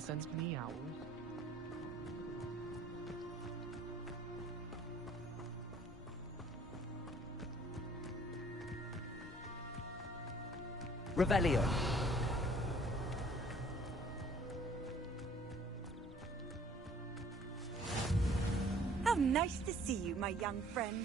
nonsense meows. Revelio. How nice to see you, my young friend.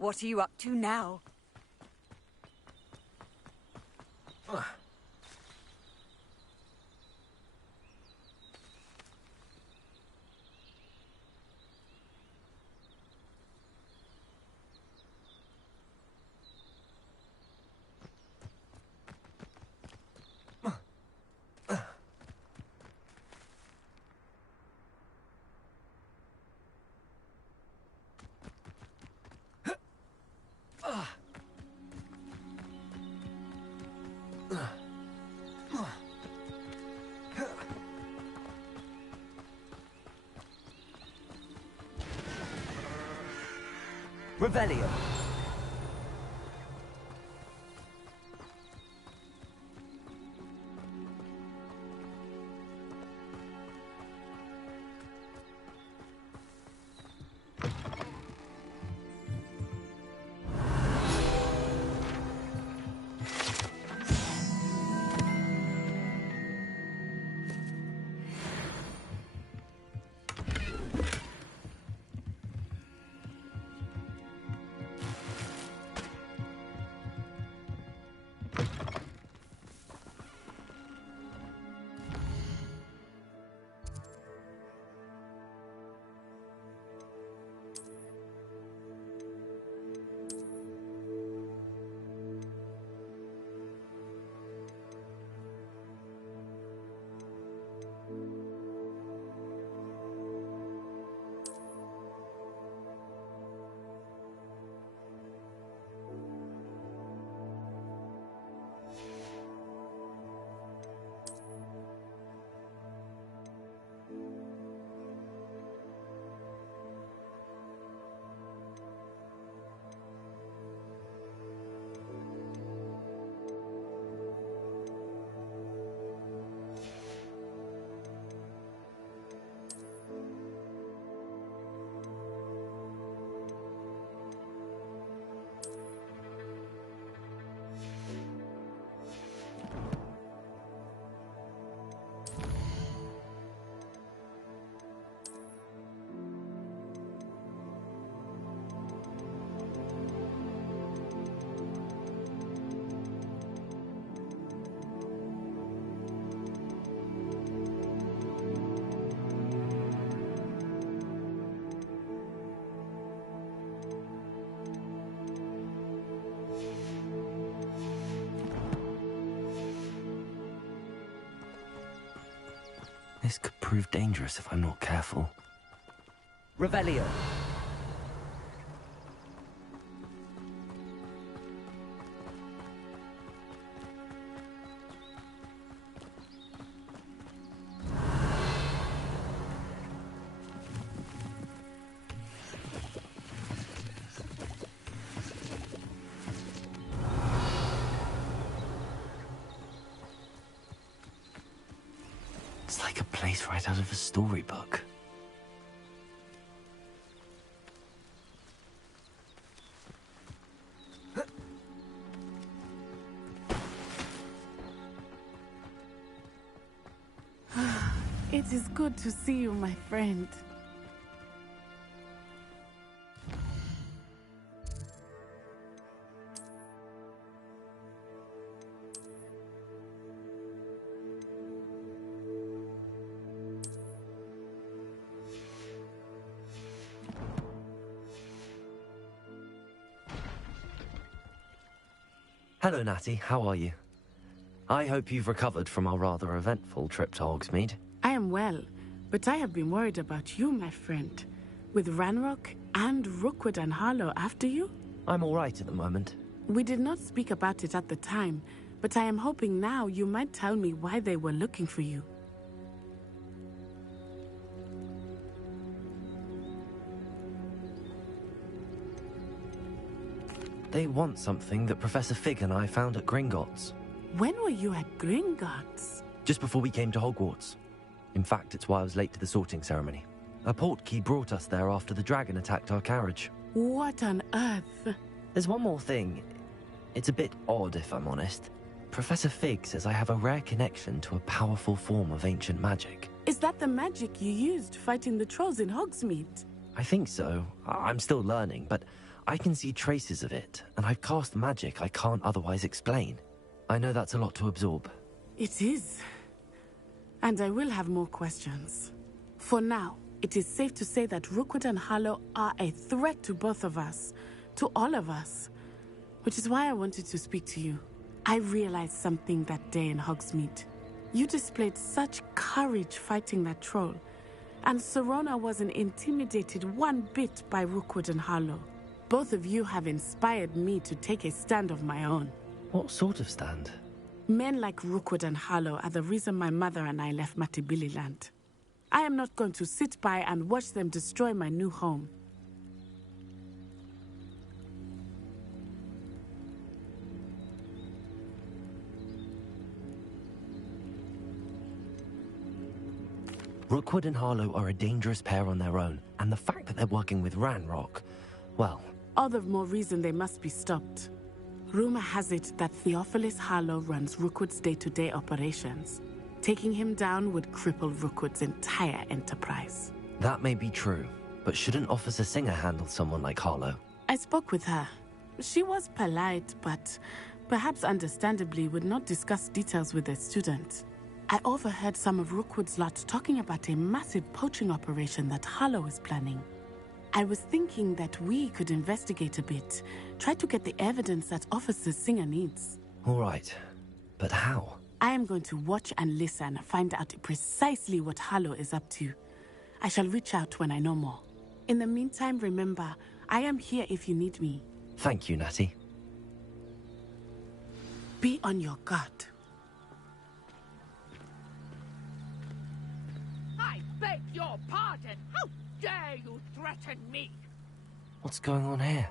What are you up to now? Revelio. This could prove dangerous if I'm not careful. Revelio. It's like a place right out of a storybook. It is good to see you, my friend. Hello, Natty. How are you? I hope you've recovered from our rather eventful trip to Hogsmeade. I am well, but I have been worried about you, my friend. With Ranrock and Rookwood and Harlow after you? I'm all right at the moment. We did not speak about it at the time, but I am hoping now you might tell me why they were looking for you. They want something that Professor Fig and I found at Gringotts. When were you at Gringotts? Just before we came to Hogwarts. In fact, it's why I was late to the sorting ceremony. A portkey brought us there after the dragon attacked our carriage. What on earth? There's one more thing. It's a bit odd, if I'm honest. Professor Fig says I have a rare connection to a powerful form of ancient magic. Is that the magic you used fighting the trolls in Hogsmeade? I think so. I'm still learning, but I can see traces of it, and I've cast magic I can't otherwise explain. I know that's a lot to absorb. It is. And I will have more questions. For now, it is safe to say that Rookwood and Harlow are a threat to both of us, to all of us. Which is why I wanted to speak to you. I realized something that day in Hogsmeade. You displayed such courage fighting that troll, and Serona wasn't intimidated one bit by Rookwood and Harlow. Both of you have inspired me to take a stand of my own. What sort of stand? Men like Rookwood and Harlow are the reason my mother and I left Matibili land. I am not going to sit by and watch them destroy my new home. Rookwood and Harlow are a dangerous pair on their own, and the fact that they're working with Ranrock, well... All the more reason they must be stopped. Rumor has it that Theophilus Harlow runs Rookwood's day-to-day operations. Taking him down would cripple Rookwood's entire enterprise. That may be true, but shouldn't Officer Singer handle someone like Harlow? I spoke with her. She was polite, but perhaps understandably would not discuss details with a student. I overheard some of Rookwood's lot talking about a massive poaching operation that Harlow is planning. I was thinking that we could investigate a bit, try to get the evidence that Officer Singer needs. All right, but how? I am going to watch and listen, find out precisely what Harlow is up to. I shall reach out when I know more. In the meantime, remember, I am here if you need me. Thank you, Natty. Be on your guard. I beg your pardon! How dare you threaten me? What's going on here?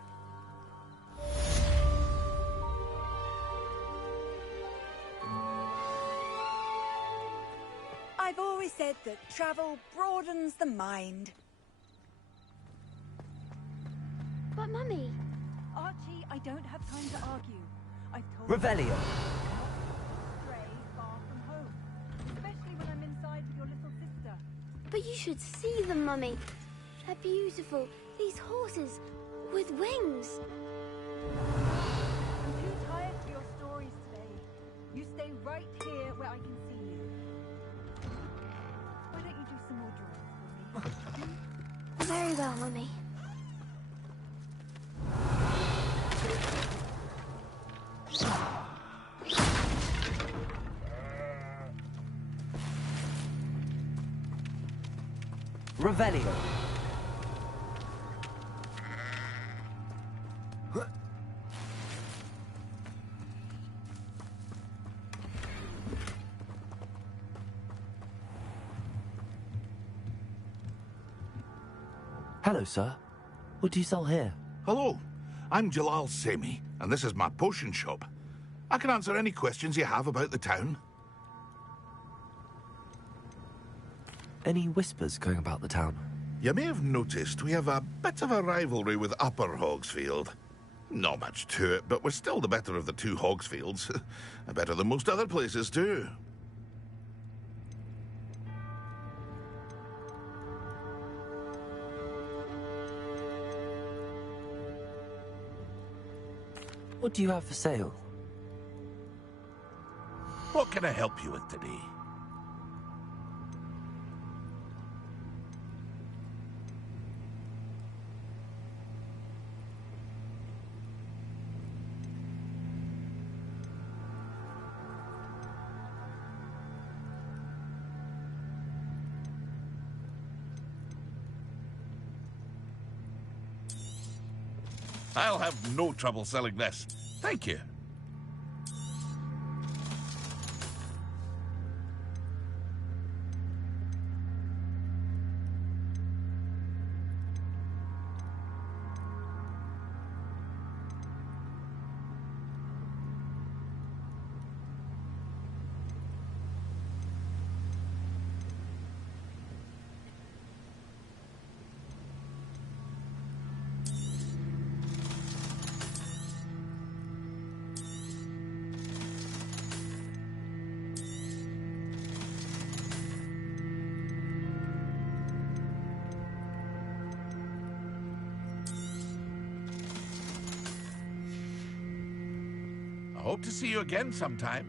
I've always said that travel broadens the mind. But Mummy... Archie, I don't have time to argue. I've told Revelio. you stray far from home, especially when I'm inside with your little sister. But you should see them, Mummy. They're beautiful. These horses with wings. I'm too tired for your stories today. You stay right here where I can see you. Why don't you do some more drawing for me? Very well, Mummy. Revelio. Hello, sir. What do you sell here? Hello, I'm Jalal Semi, and this is my potion shop. I can answer any questions you have about the town. Any whispers going about the town? You may have noticed we have a bit of a rivalry with Upper Hogsfield. Not much to it, but we're still the better of the two Hogsfields. Better than most other places, too. What do you have for sale? What can I help you with today? I'll have no trouble selling this. Thank you. I hope to see you again sometime.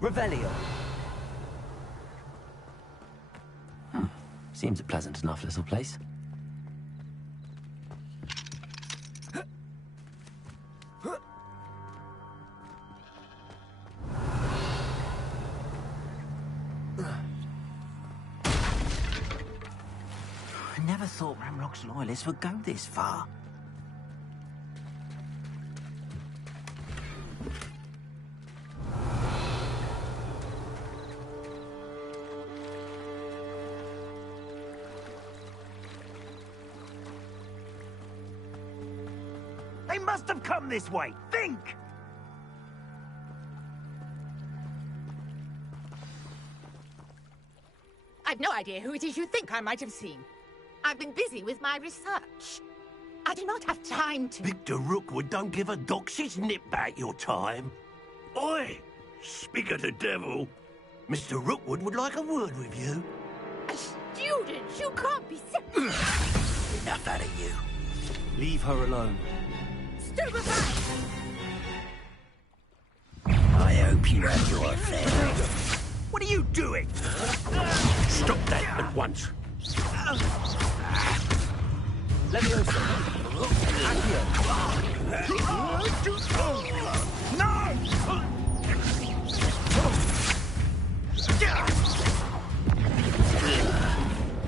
Revelio. Seems a pleasant enough little place. I never thought Ramrock's loyalists would go this far. They must have come this way. Think! I've no idea who it is you think I might have seen. I've been busy with my research. I do not have time to... Victor Rookwood don't give a doxy's nip back your time. Oi! Speak of the devil. Mr. Rookwood would like a word with you. A student! You can't be so... Enough out of you. Leave her alone. Stupefy! I hope you have your affair. What are you doing? Stop that at once. Leviosa. No!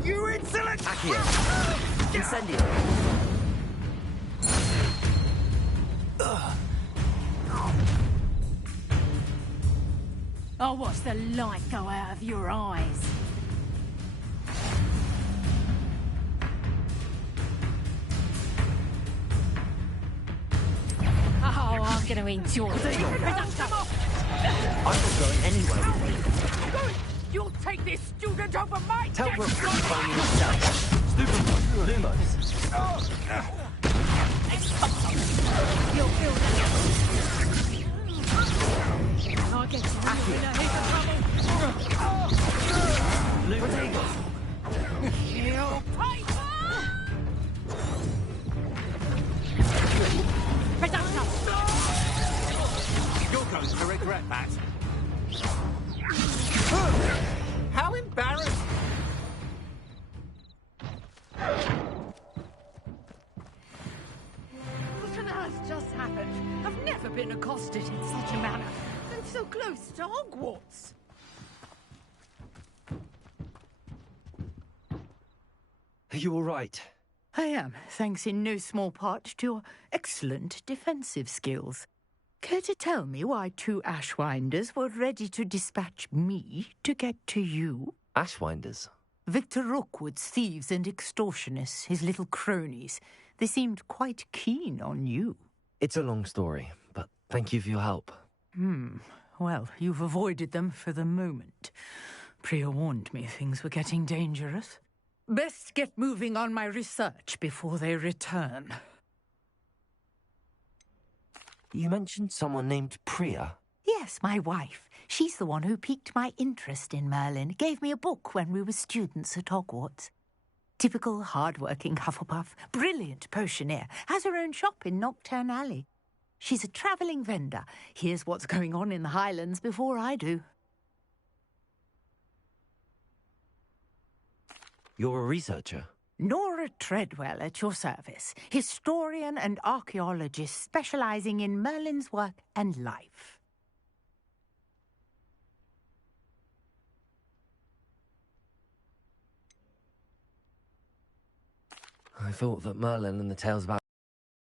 You insolent! Accio. Incendio. I'll watch the light go out of your eyes. going to enjoy it. I'm not going anywhere with you. You'll take this student over my Tell dead Rook to body! find me yourself. Stupid Lumos. You'll feel that. I'll get you in a heap of trouble. Potato. You Piper! Reduction! You're going to regret that. How embarrassing! What on earth just happened? I've never been accosted in such a manner. And so close to Hogwarts. Are you all right? I am, thanks in no small part to your excellent defensive skills. Care to tell me why 2 Ashwinders were ready to dispatch me to get to you? Ashwinders. Victor Rookwood's thieves and extortionists, his little cronies. They seemed quite keen on you. It's a long story, but thank you for your help. Well, you've avoided them for the moment. Priya warned me things were getting dangerous. Best get moving on my research before they return. You mentioned someone named Priya. Yes, my wife. She's the one who piqued my interest in Merlin. Gave me a book when we were students at Hogwarts. Typical hard-working Hufflepuff, brilliant potioneer, has her own shop in Knockturn Alley. She's a travelling vendor. Hears what's going on in the Highlands before I do. You're a researcher? Nora Treadwell at your service, historian and archaeologist specialising in Merlin's work and life. I thought that Merlin and the tales about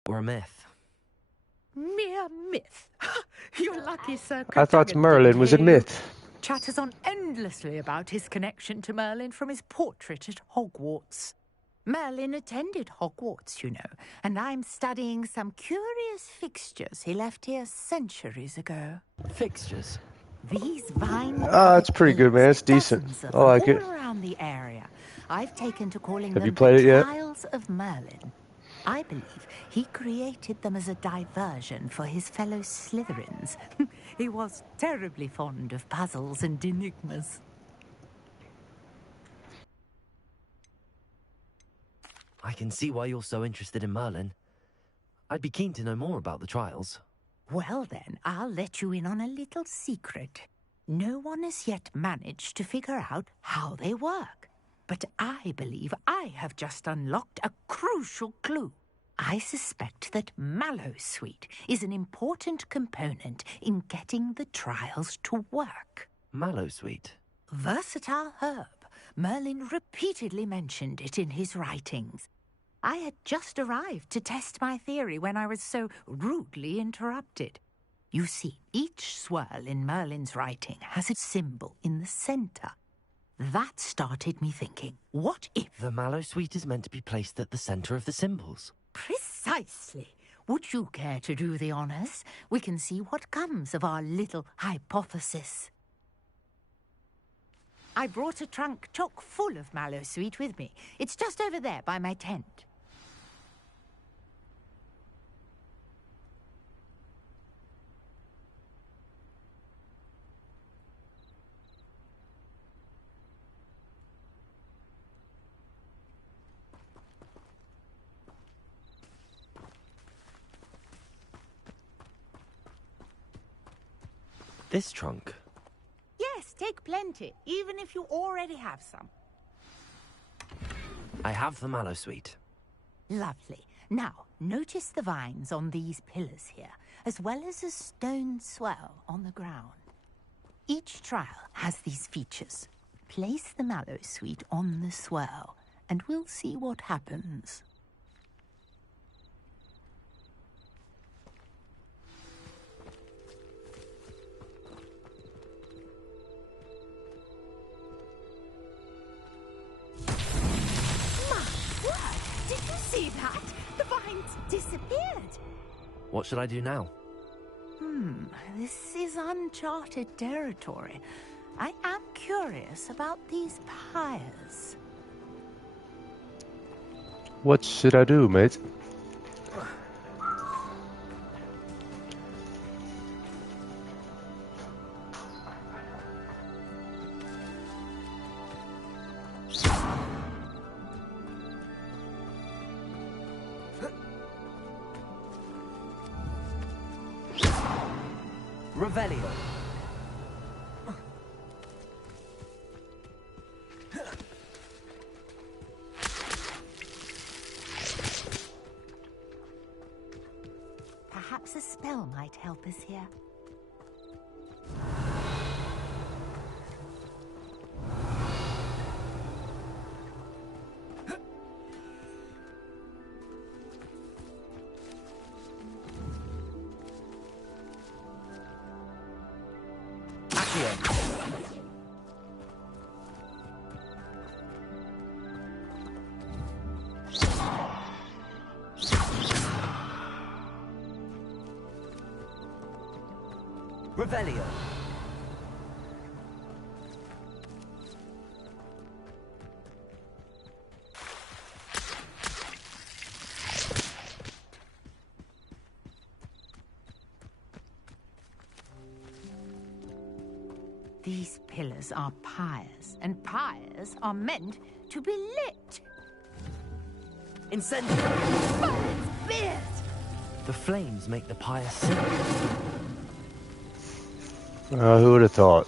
were a myth. Mere myth. You're lucky, Sir. I thought Merlin was a myth. Chatters on endlessly about his connection to Merlin from his portrait at Hogwarts. Merlin attended Hogwarts, you know, and I'm studying some curious fixtures he left here centuries ago. Fixtures? These vine... It's pretty good, man. It's decent. I like it. All around the area. I've taken to calling Have them you played it yet? Trials of Merlin. I believe he created them as a diversion for his fellow Slytherins. He was terribly fond of puzzles and enigmas. I can see why you're so interested in Merlin. I'd be keen to know more about the trials. Well then, I'll let you in on a little secret. No one has yet managed to figure out how they work. But I believe I have just unlocked a crucial clue. I suspect that Mallowsweet is an important component in getting the trials to work. Mallowsweet? Versatile herb. Merlin repeatedly mentioned it in his writings. I had just arrived to test my theory when I was so rudely interrupted. You see, each swirl in Merlin's writing has a symbol in the centre. That started me thinking, what if... The Mallowsweet is meant to be placed at the centre of the symbols. Precisely. Would you care to do the honours? We can see what comes of our little hypothesis. I brought a trunk chock full of Mallowsweet with me. It's just over there by my tent. This trunk? Yes, take plenty, even if you already have some. I have the Mallowsweet. Lovely. Now, notice the vines on these pillars here, as well as a stone swell on the ground. Each trial has these features. Place the Mallowsweet on the swell, and we'll see what happens. Did you see that? The vines disappeared. What should I do now? this is uncharted territory. I am curious about these pyres. What should I do, mate? Revelio. Perhaps a spell might help us here. Revelio. These pillars are pyres, and pyres are meant to be lit. Incendio. The flames make the pyre sing. Who would have thought?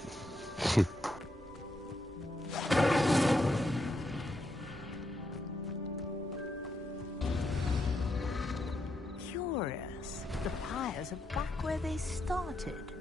Curious. The pyres are back where they started.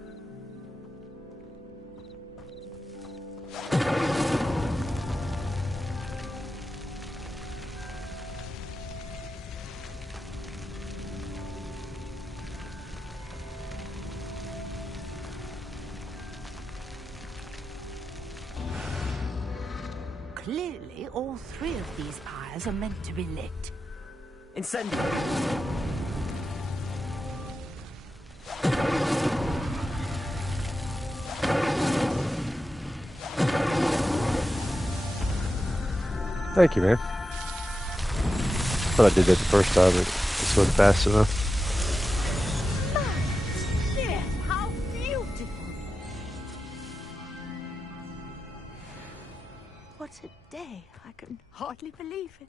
Clearly, all three of these pyres are meant to be lit. Incendio. Thank you, man. Thought I did that the first time, but this wasn't fast enough. Dear, how beautiful! What a day. I can hardly believe it.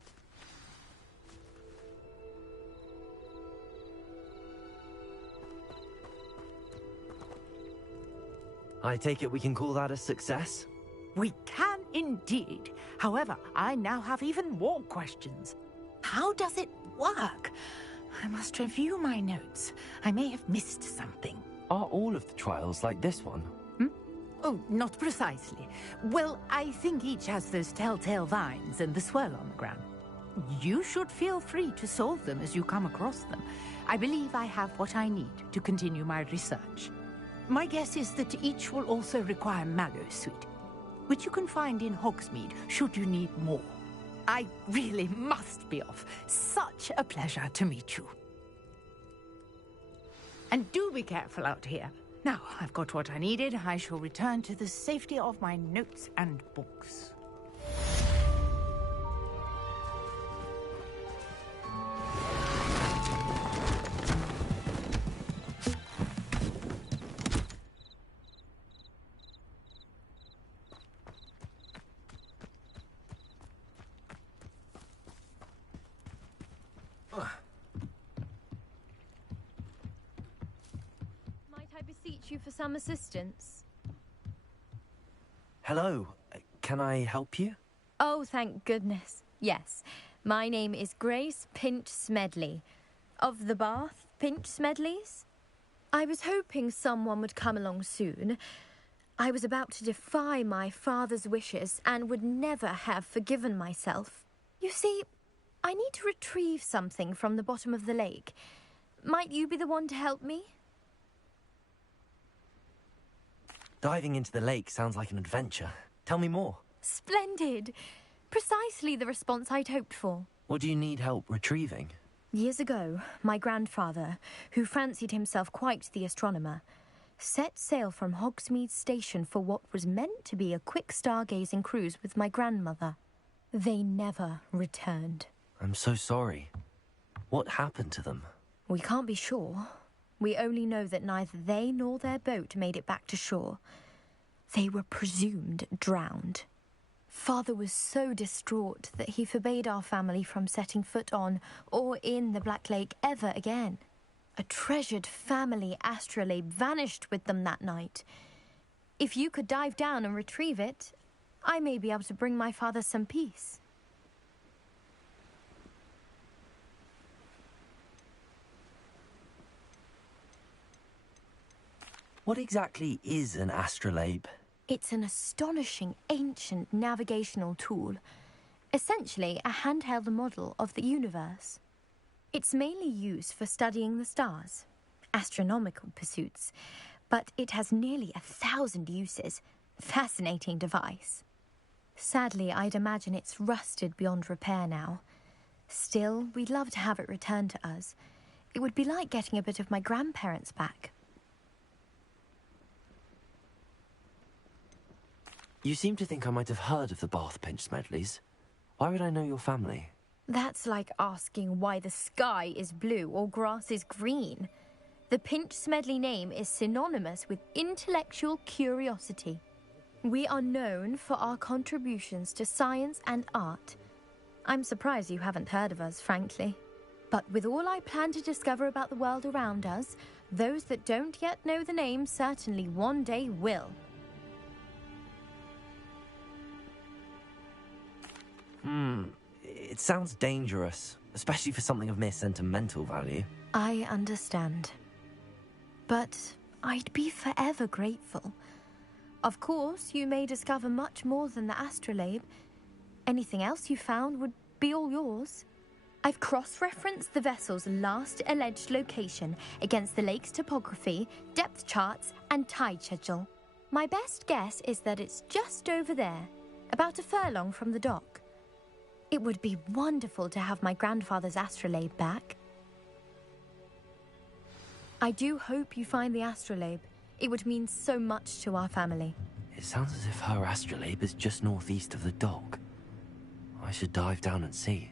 I take it we can call that a success? We can indeed. However, I now have even more questions. How does it work? I must review my notes. I may have missed something. Are all of the trials like this one? Oh, not precisely. Well, I think each has those telltale vines and the swirl on the ground. You should feel free to solve them as you come across them. I believe I have what I need to continue my research. My guess is that each will also require mallow sweet, which you can find in Hogsmeade should you need more. I really must be off. Such a pleasure to meet you. And do be careful out here. Now, I've got what I needed. I shall return to the safety of my notes and books. Beseech you for some assistance. Hello, can I help you? Oh, thank goodness. Yes, my name is Grace Pinch Smedley, of the Bath Pinch Smedleys. I was hoping someone would come along soon. I was about to defy my father's wishes and would never have forgiven myself. You see, I need to retrieve something from the bottom of the lake. Might you be the one to help me? Diving into the lake sounds like an adventure. Tell me more. Splendid. Precisely the response I'd hoped for. What do you need help retrieving? Years ago, my grandfather, who fancied himself quite the astronomer, set sail from Hogsmeade Station for what was meant to be a quick stargazing cruise with my grandmother. They never returned. I'm so sorry. What happened to them? We can't be sure. We only know that neither they nor their boat made it back to shore. They were presumed drowned. Father was so distraught that he forbade our family from setting foot on or in the Black Lake ever again. A treasured family astrolabe vanished with them that night. If you could dive down and retrieve it, I may be able to bring my father some peace. What exactly is an astrolabe? It's an astonishing ancient navigational tool, essentially a handheld model of the universe. It's mainly used for studying the stars, astronomical pursuits, but it has nearly 1,000 uses. Fascinating device. Sadly, I'd imagine it's rusted beyond repair now. Still, we'd love to have it returned to us. It would be like getting a bit of my grandparents back. You seem to think I might have heard of the Bath Pinch Smedleys. Why would I know your family? That's like asking why the sky is blue or grass is green. The Pinch Smedley name is synonymous with intellectual curiosity. We are known for our contributions to science and art. I'm surprised you haven't heard of us, frankly. But with all I plan to discover about the world around us, those that don't yet know the name certainly one day will. It sounds dangerous, especially for something of mere sentimental value. I understand. But I'd be forever grateful. Of course, you may discover much more than the astrolabe. Anything else you found would be all yours. I've cross-referenced the vessel's last alleged location against the lake's topography, depth charts, and tide schedule. My best guess is that it's just over there, about a furlong from the dock. It would be wonderful to have my grandfather's astrolabe back. I do hope you find the astrolabe. It would mean so much to our family. It sounds as if her astrolabe is just northeast of the dock. I should dive down and see.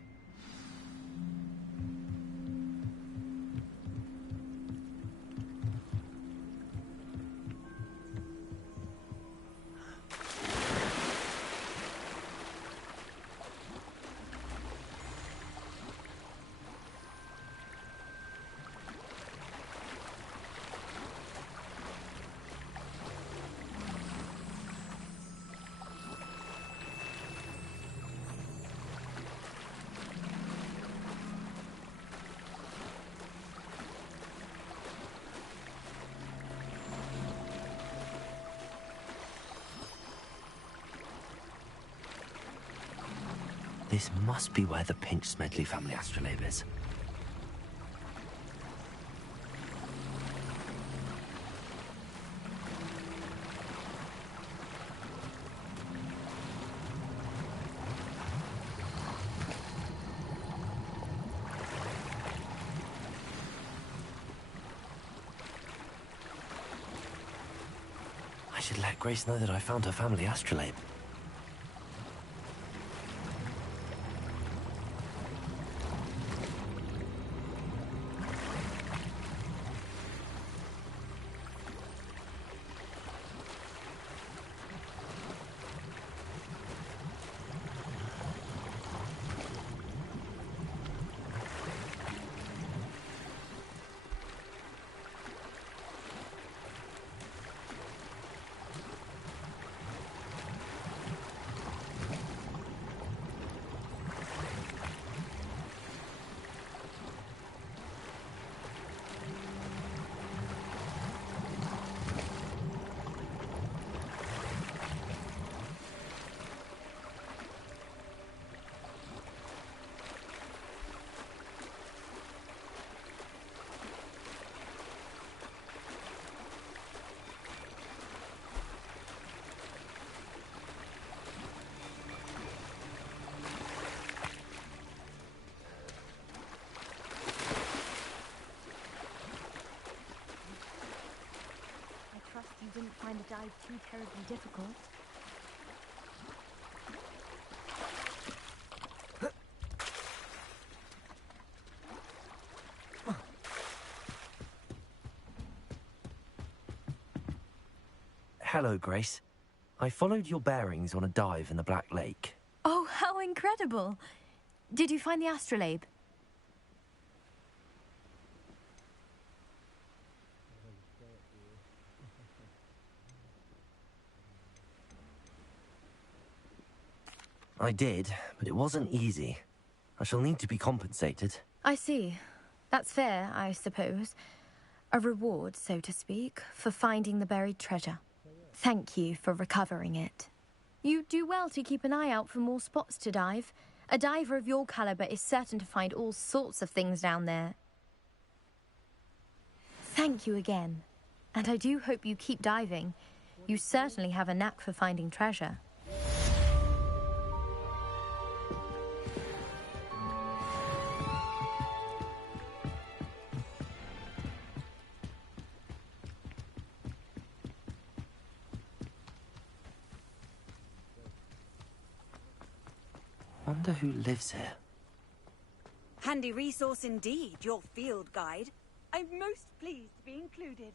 This must be where the Pinch Smedley family astrolabe is. I should let Grace know that I found her family astrolabe. find the dive too terribly difficult. Hello, Grace. I followed your bearings on a dive in the Black Lake. Oh, how incredible! Did you find the astrolabe? I did, but it wasn't easy. I shall need to be compensated. I see. That's fair, I suppose. A reward, so to speak, for finding the buried treasure. Thank you for recovering it. You do well to keep an eye out for more spots to dive. A diver of your caliber is certain to find all sorts of things down there. Thank you again. And I do hope you keep diving. You certainly have a knack for finding treasure. Wonder who lives here. Handy resource indeed, your field guide. I'm most pleased to be included.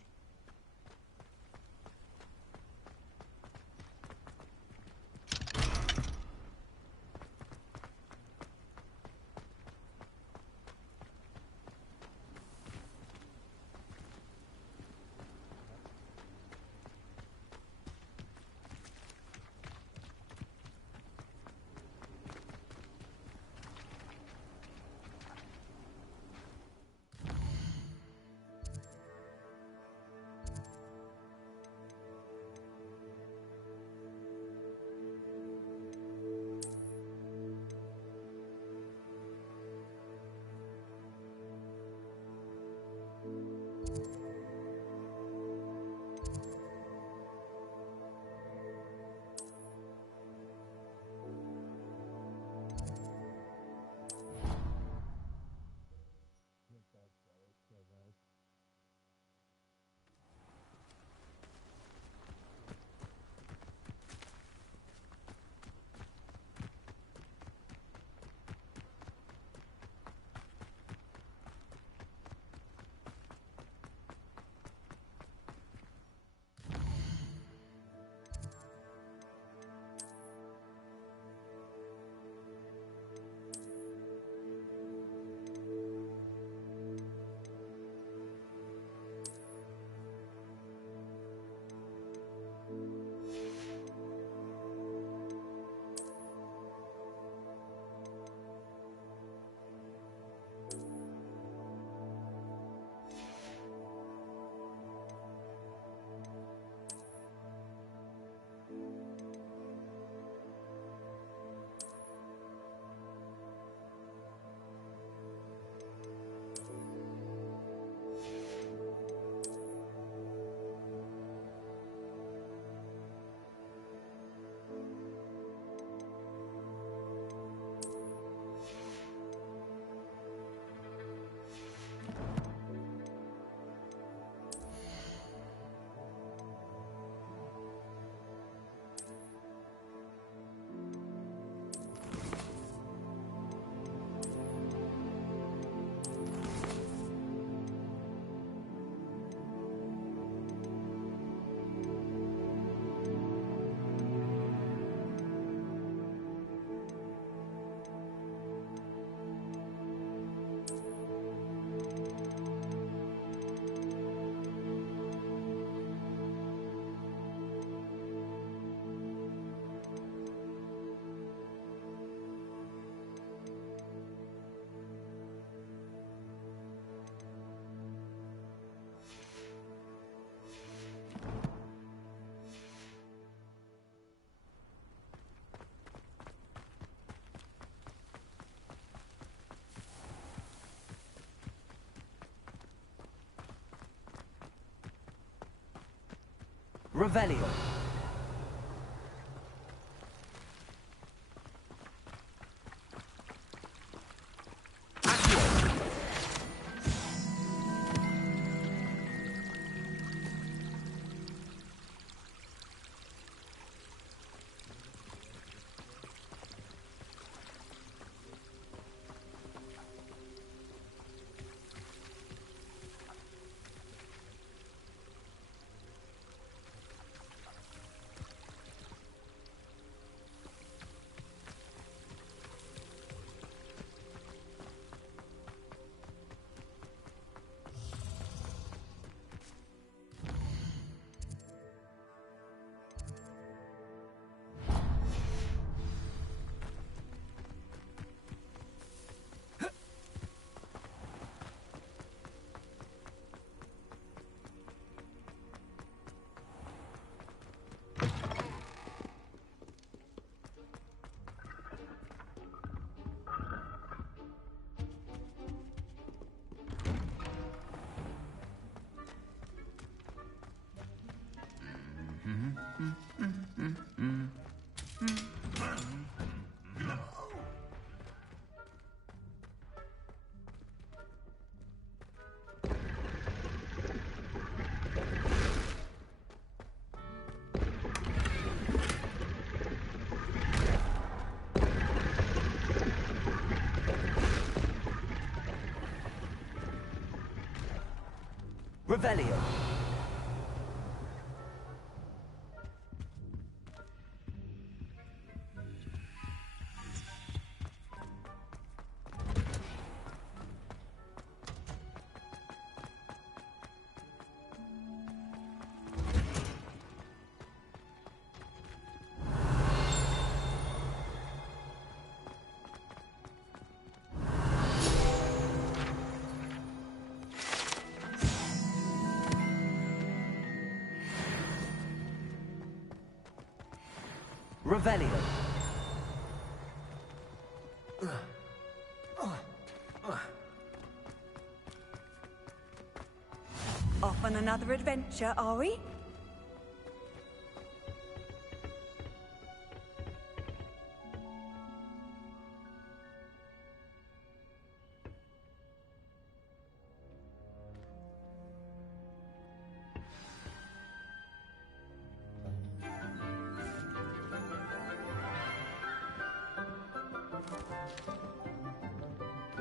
Revelio. Revelio. Revelio. Off on another adventure, are we?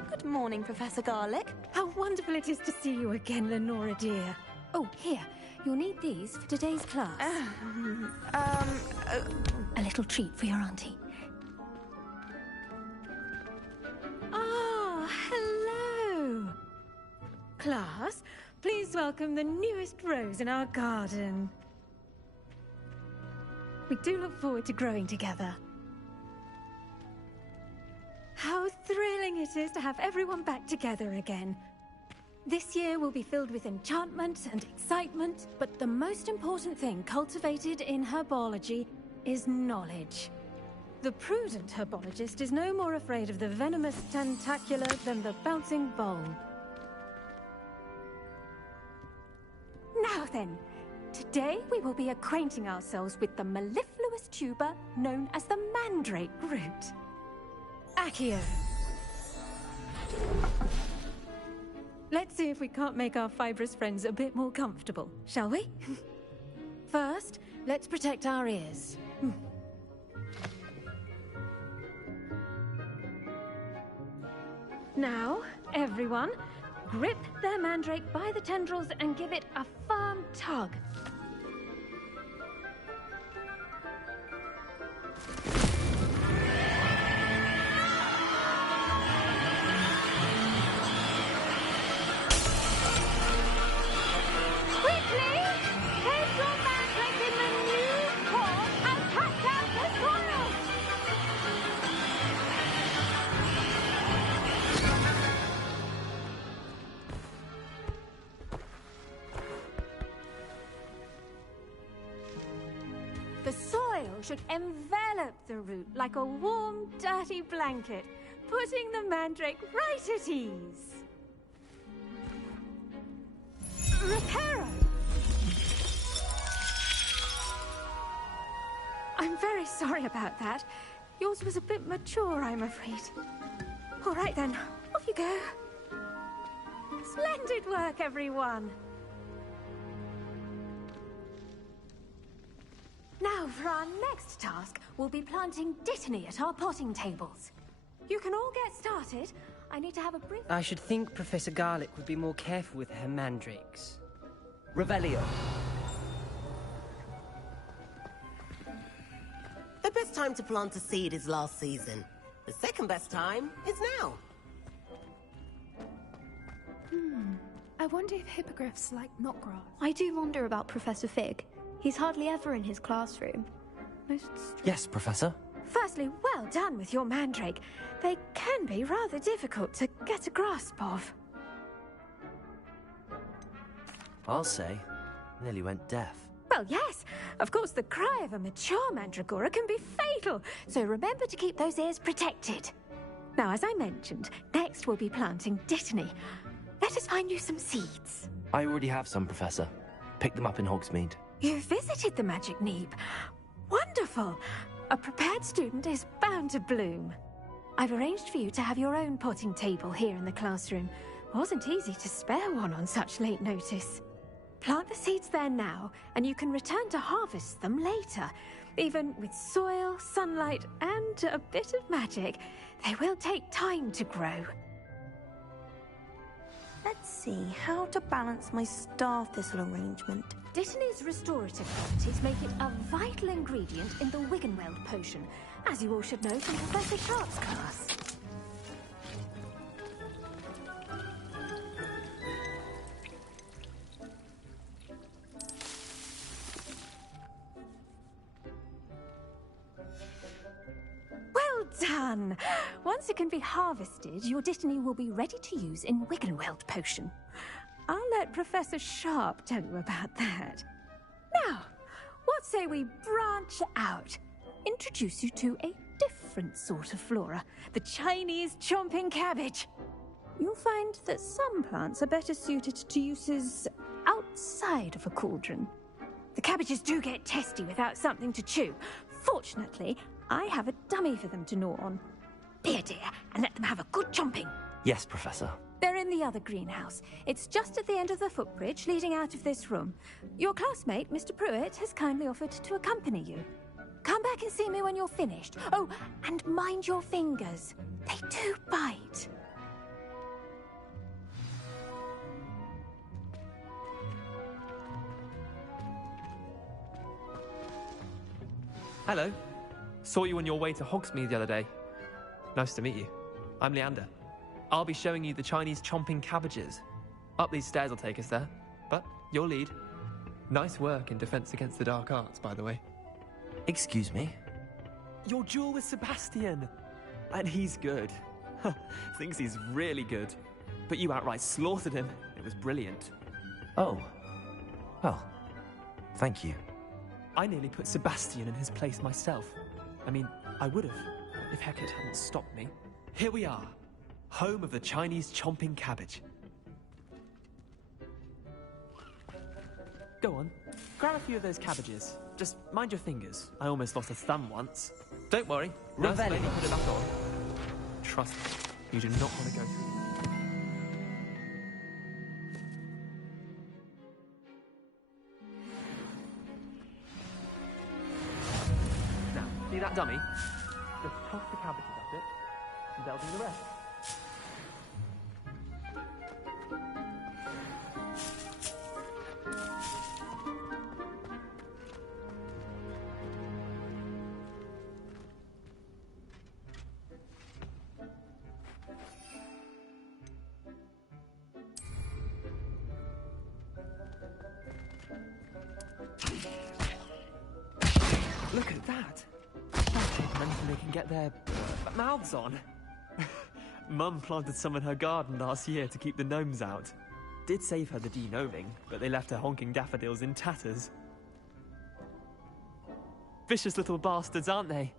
Good morning, Professor Garlic. How wonderful it is to see you again, Lenora dear. Oh, here. You'll need these for today's class. A little treat for your auntie. Ah, hello. Class, please welcome the newest rose in our garden. We do look forward to growing together. How thrilling it is to have everyone back together again. This year will be filled with enchantment and excitement, but the most important thing cultivated in herbology is knowledge. The prudent herbologist is no more afraid of the venomous tentacular than the bouncing bowl. Now then, today we will be acquainting ourselves with the mellifluous tuber known as the mandrake root. Accio. Let's see if we can't make our fibrous friends a bit more comfortable, shall we? First, let's protect our ears. Now, everyone, grip their mandrake by the tendrils and give it a firm tug. The soil should envelop the root like a warm, dirty blanket, putting the mandrake right at ease. Reparo! I'm very sorry about that. Yours was a bit mature, I'm afraid. All right then, off you go. Splendid work, everyone. Now, for our next task, we'll be planting Dittany at our potting tables. You can all get started. I need to have a brief... I should think Professor Garlic would be more careful with her mandrakes. Revelio. The best time to plant a seed is last season. The second best time is now. I wonder if hippogriffs like knotgrass. I do wonder about Professor Fig. He's hardly ever in his classroom. Yes, Professor? Firstly, well done with your mandrake. They can be rather difficult to get a grasp of. I'll say. Nearly went deaf. Well, yes. Of course, the cry of a mature mandragora can be fatal, so remember to keep those ears protected. Now, as I mentioned, next we'll be planting Dittany. Let us find you some seeds. I already have some, Professor. Picked them up in Hogsmeade. You visited the Magic Neeb. Wonderful. A prepared student is bound to bloom. I've arranged for you to have your own potting table here in the classroom. Wasn't easy to spare one on such late notice. Plant the seeds there now, and you can return to harvest them later. Even with soil, sunlight, and a bit of magic, they will take time to grow. Let's see how to balance my star thistle arrangement. Dittany's restorative properties make it a vital ingredient in the Wiggenweld potion, as you all should know from Professor Sharp's class. Well done! Once it can be harvested, your Dittany will be ready to use in Wiggenweld potion. I'll let Professor Sharp tell you about that. Now, what say we branch out? Introduce you to a different sort of flora, the Chinese chomping cabbage. You'll find that some plants are better suited to uses outside of a cauldron. The cabbages do get testy without something to chew. Fortunately, I have a dummy for them to gnaw on. Be a dear and let them have a good chomping. Yes, Professor. They're in the other greenhouse. It's just at the end of the footbridge leading out of this room. Your classmate, Mr. Pruitt, has kindly offered to accompany you. Come back and see me when you're finished. Oh, and mind your fingers. They do bite. Hello. Saw you on your way to Hogsmeade the other day. Nice to meet you. I'm Leander. I'll be showing you the Chinese chomping cabbages. Up these stairs will take us there, but you'll lead. Nice work in Defense Against the Dark Arts, by the way. Excuse me? Your duel with Sebastian! And he's good. Thinks he's really good. But you outright slaughtered him. It was brilliant. Oh. Well, thank you. I nearly put Sebastian in his place myself. I mean, I would have, if Hecate hadn't stopped me. Here we are. Home of the Chinese chomping cabbage. Go on, grab a few of those cabbages. Just mind your fingers. I almost lost a thumb once. Don't worry, Nurse Lady put it back on. Trust me, you do not want to go through. Now, see that dummy? Just toss the cabbages at it, and they'll do the rest. Look at that! They're taking anything they can get their mouths on. Mum planted some in her garden last year to keep the gnomes out. Did save her the de-gnoming, but they left her honking daffodils in tatters. Vicious little bastards, aren't they?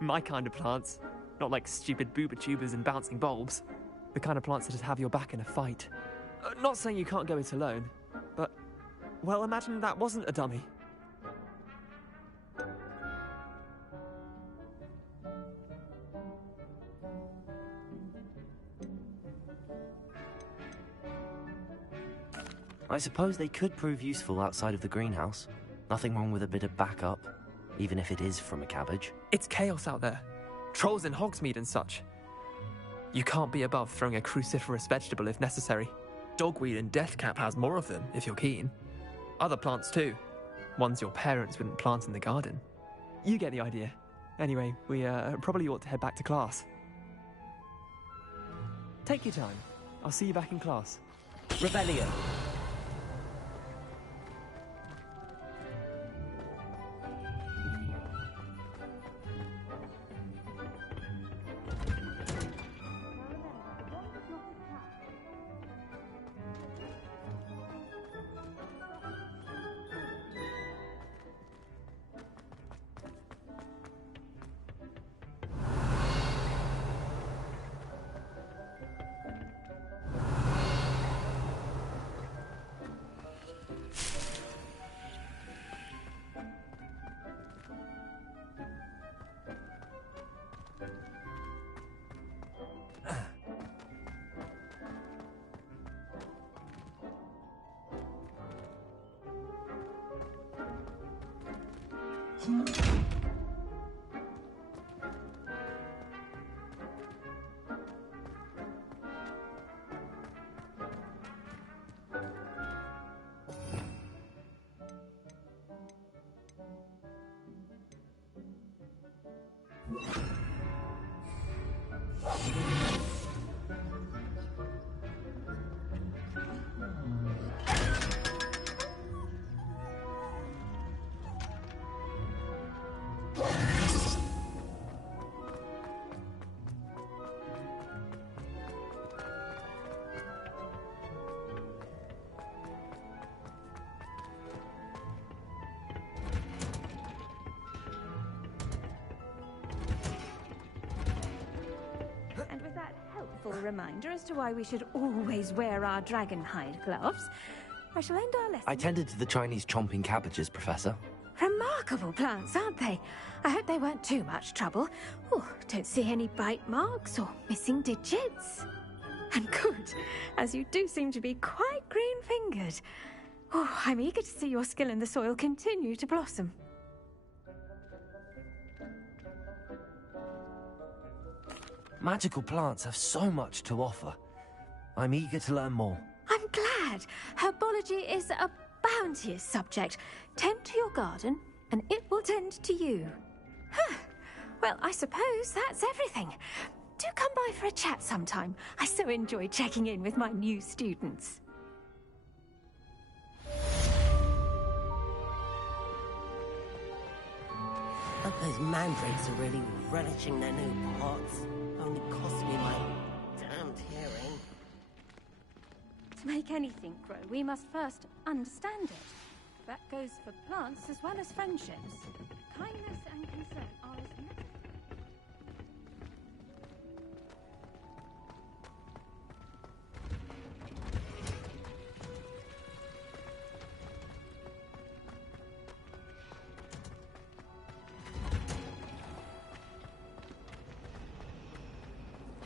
My kind of plants. Not like stupid booba tubers and bouncing bulbs. The kind of plants that just have your back in a fight. Not saying you can't go it alone, but... well, imagine that wasn't a dummy. I suppose they could prove useful outside of the greenhouse. Nothing wrong with a bit of backup, even if it is from a cabbage. It's chaos out there. Trolls in Hogsmeade and such. You can't be above throwing a cruciferous vegetable if necessary. Dogweed and deathcap has more of them, if you're keen. Other plants too. Ones your parents wouldn't plant in the garden. You get the idea. Anyway, we probably ought to head back to class. Take your time. I'll see you back in class. Revelio. And with that helpful reminder as to why we should always wear our dragon hide gloves, I shall end our lesson. I tended to the Chinese chomping cabbages, Professor. Remarkable plants, aren't they? I hope they weren't too much trouble. Oh, don't see any bite marks or missing digits. And good, as you do seem to be quite green-fingered. Oh, I'm eager to see your skill in the soil continue to blossom. Magical plants have so much to offer. I'm eager to learn more. I'm glad. Herbology is a bounteous subject. Tend to your garden, and it will tend to you. Huh. Well, I suppose that's everything. Do come by for a chat sometime. I so enjoy checking in with my new students. But those mandrakes are really relishing their new pots. Only cost me my damned hearing. To make anything grow, we must first understand it. That goes for plants as well as friendships. Kindness and concern are as necessary.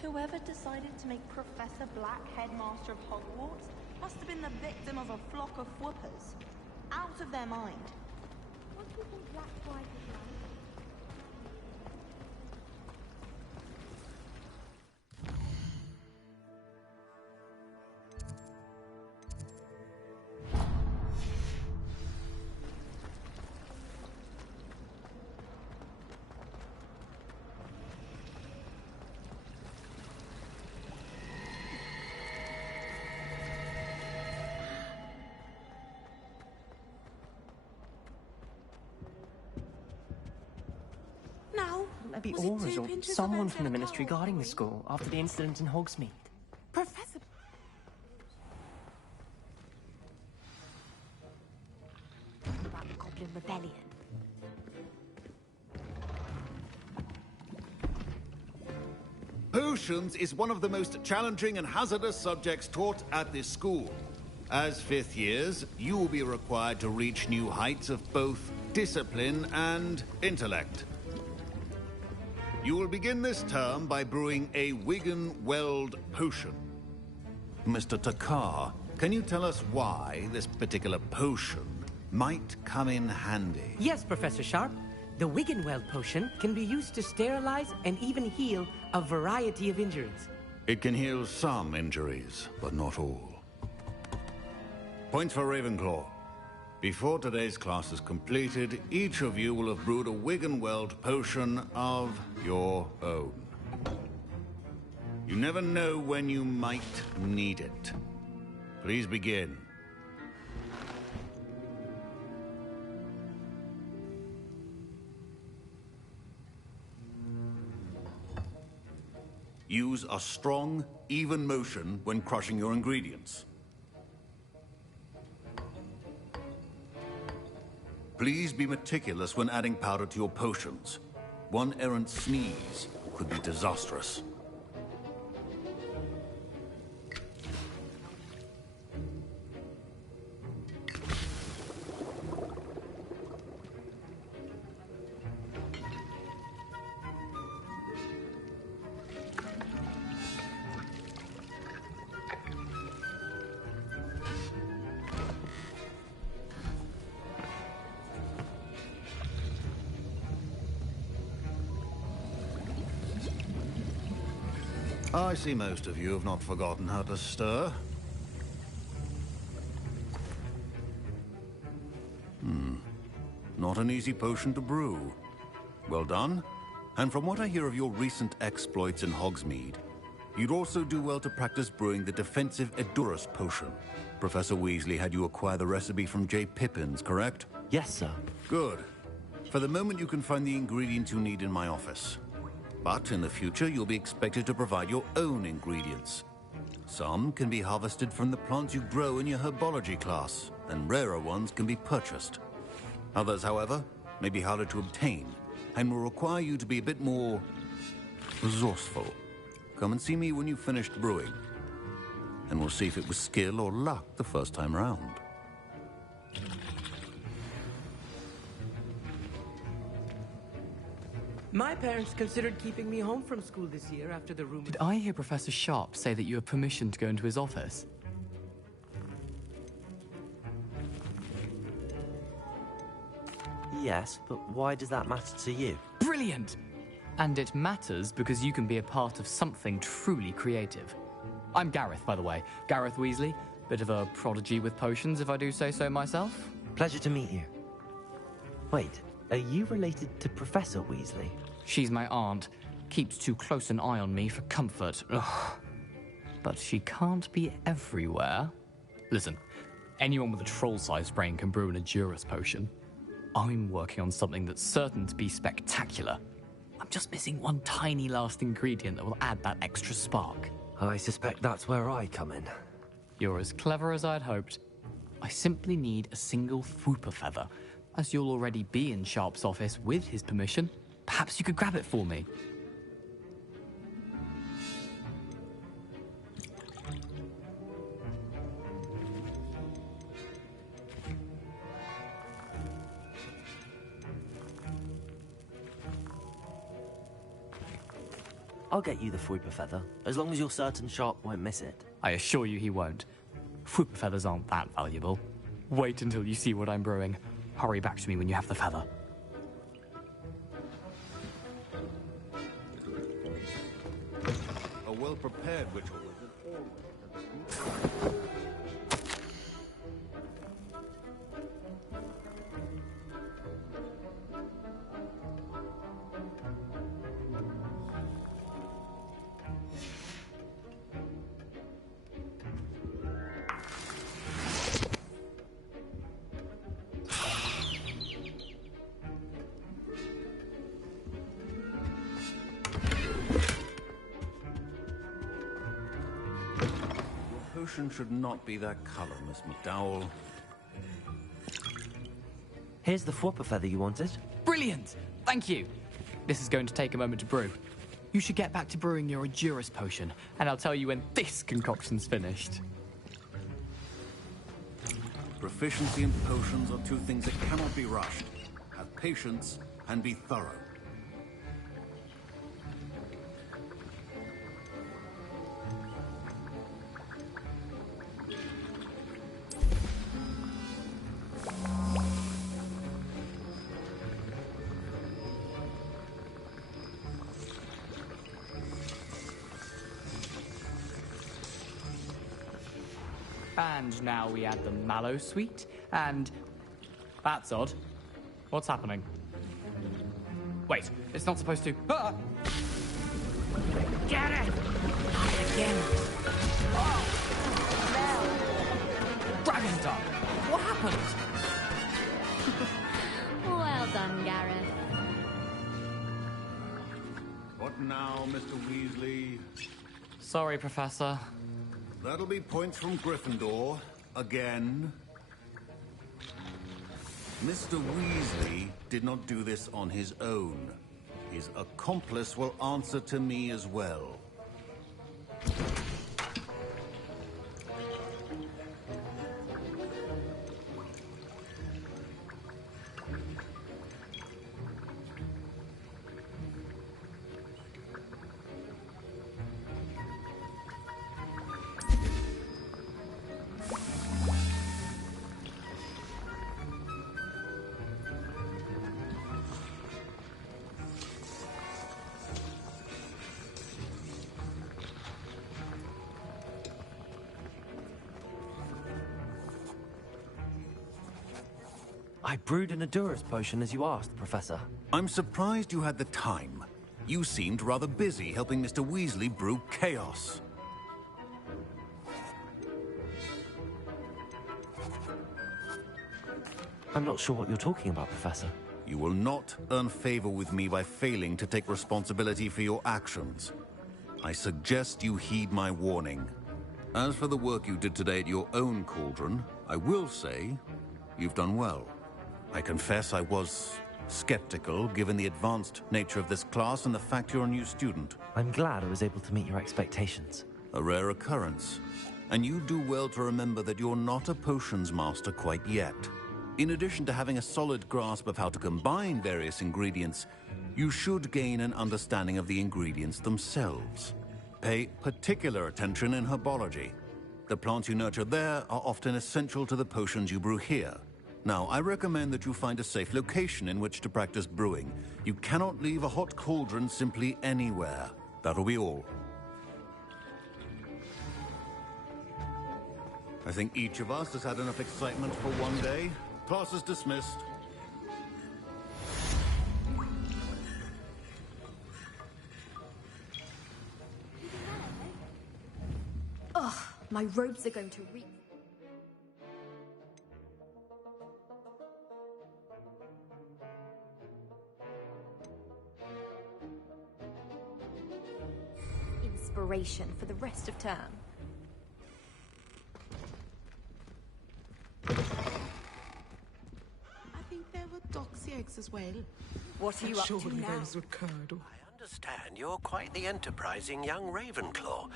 Whoever decided to make Professor Black headmaster of Hogwarts must have been the victim of a flock of whoopers. Out of their mind. What do you think Black White is like? Maybe Aura's or someone from the Ministry guarding the school after the incident in Hogsmeade. Professor... About the Goblin Rebellion. Potions is one of the most challenging and hazardous subjects taught at this school. As fifth years, you will be required to reach new heights of both discipline and intellect. You will begin this term by brewing a Wigan-Weld potion. Mr. Takar, can you tell us why this particular potion might come in handy? Yes, Professor Sharp. The Wigan-Weld potion can be used to sterilize and even heal a variety of injuries. It can heal some injuries, but not all. Points for Ravenclaw. Before today's class is completed, each of you will have brewed a Wigan-Weld potion of your own. You never know when you might need it. Please begin. Use a strong, even motion when crushing your ingredients. Please be meticulous when adding powder to your potions. One errant sneeze could be disastrous. I see most of you have not forgotten how to stir. Not an easy potion to brew. Well done. And from what I hear of your recent exploits in Hogsmeade, you'd also do well to practice brewing the defensive Edurus potion. Professor Weasley had you acquire the recipe from J. Pippins, correct? Yes, sir. Good. For the moment, you can find the ingredients you need in my office. But in the future, you'll be expected to provide your own ingredients. Some can be harvested from the plants you grow in your herbology class, and rarer ones can be purchased. Others, however, may be harder to obtain, and will require you to be a bit more resourceful. Come and see me when you've finished brewing, and we'll see if it was skill or luck the first time round. My parents considered keeping me home from school this year after the rumor. Did I hear Professor Sharp say that you have permission to go into his office? Yes, but why does that matter to you? Brilliant! And it matters because you can be a part of something truly creative. I'm Gareth, by the way. Gareth Weasley. Bit of a prodigy with potions, if I do say so myself. Pleasure to meet you. Wait, are you related to Professor Weasley? She's my aunt. Keeps too close an eye on me for comfort. Ugh. But she can't be everywhere. Listen, anyone with a troll-sized brain can brew an Edurus potion. I'm working on something that's certain to be spectacular. I'm just missing one tiny last ingredient that will add that extra spark. I suspect that's where I come in. You're as clever as I'd hoped. I simply need a single Fwooper feather. As you'll already be in Sharp's office with his permission, perhaps you could grab it for me. I'll get you the Fwooper feather, as long as you're certain Sharp won't miss it. I assure you he won't. Fwooper feathers aren't that valuable. Wait until you see what I'm brewing. Hurry back to me when you have the feather. A well-prepared ritual wizard always... Potion should not be that color, Miss McDowell. Here's the Fwooper feather you wanted. Brilliant! Thank you. This is going to take a moment to brew. You should get back to brewing your Edurus potion, and I'll tell you when this concoction's finished. Proficiency in potions are two things that cannot be rushed. Have patience and be thorough. And now we add the mallow sweet, and... That's odd. What's happening? Wait, it's not supposed to... Ah! Get it! Again. Oh! Dragon Dog! What happened? Well done, Gareth. What now, Mr. Weasley? Sorry, Professor. That'll be points from Gryffindor. Again. Mr. Weasley did not do this on his own. His accomplice will answer to me as well. I brewed an Edurus potion as you asked, Professor. I'm surprised you had the time. You seemed rather busy helping Mr. Weasley brew chaos. I'm not sure what you're talking about, Professor. You will not earn favor with me by failing to take responsibility for your actions. I suggest you heed my warning. As for the work you did today at your own cauldron, I will say you've done well. I confess I was skeptical, given the advanced nature of this class and the fact you're a new student. I'm glad I was able to meet your expectations. A rare occurrence. And you do well to remember that you're not a potions master quite yet. In addition to having a solid grasp of how to combine various ingredients, you should gain an understanding of the ingredients themselves. Pay particular attention in herbology. The plants you nurture there are often essential to the potions you brew here. Now, I recommend that you find a safe location in which to practice brewing. You cannot leave a hot cauldron simply anywhere. That'll be all. I think each of us has had enough excitement for one day. Class is dismissed. Ugh, my robes are going to reek. Inspiration for the rest of term. I think there were doxy eggs as well. What are you up to Surely now? those were curdle. I understand you're quite the enterprising young Ravenclaw.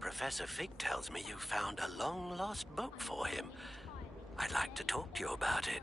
Professor Fig tells me you found a long-lost book for him. I'd like to talk to you about it.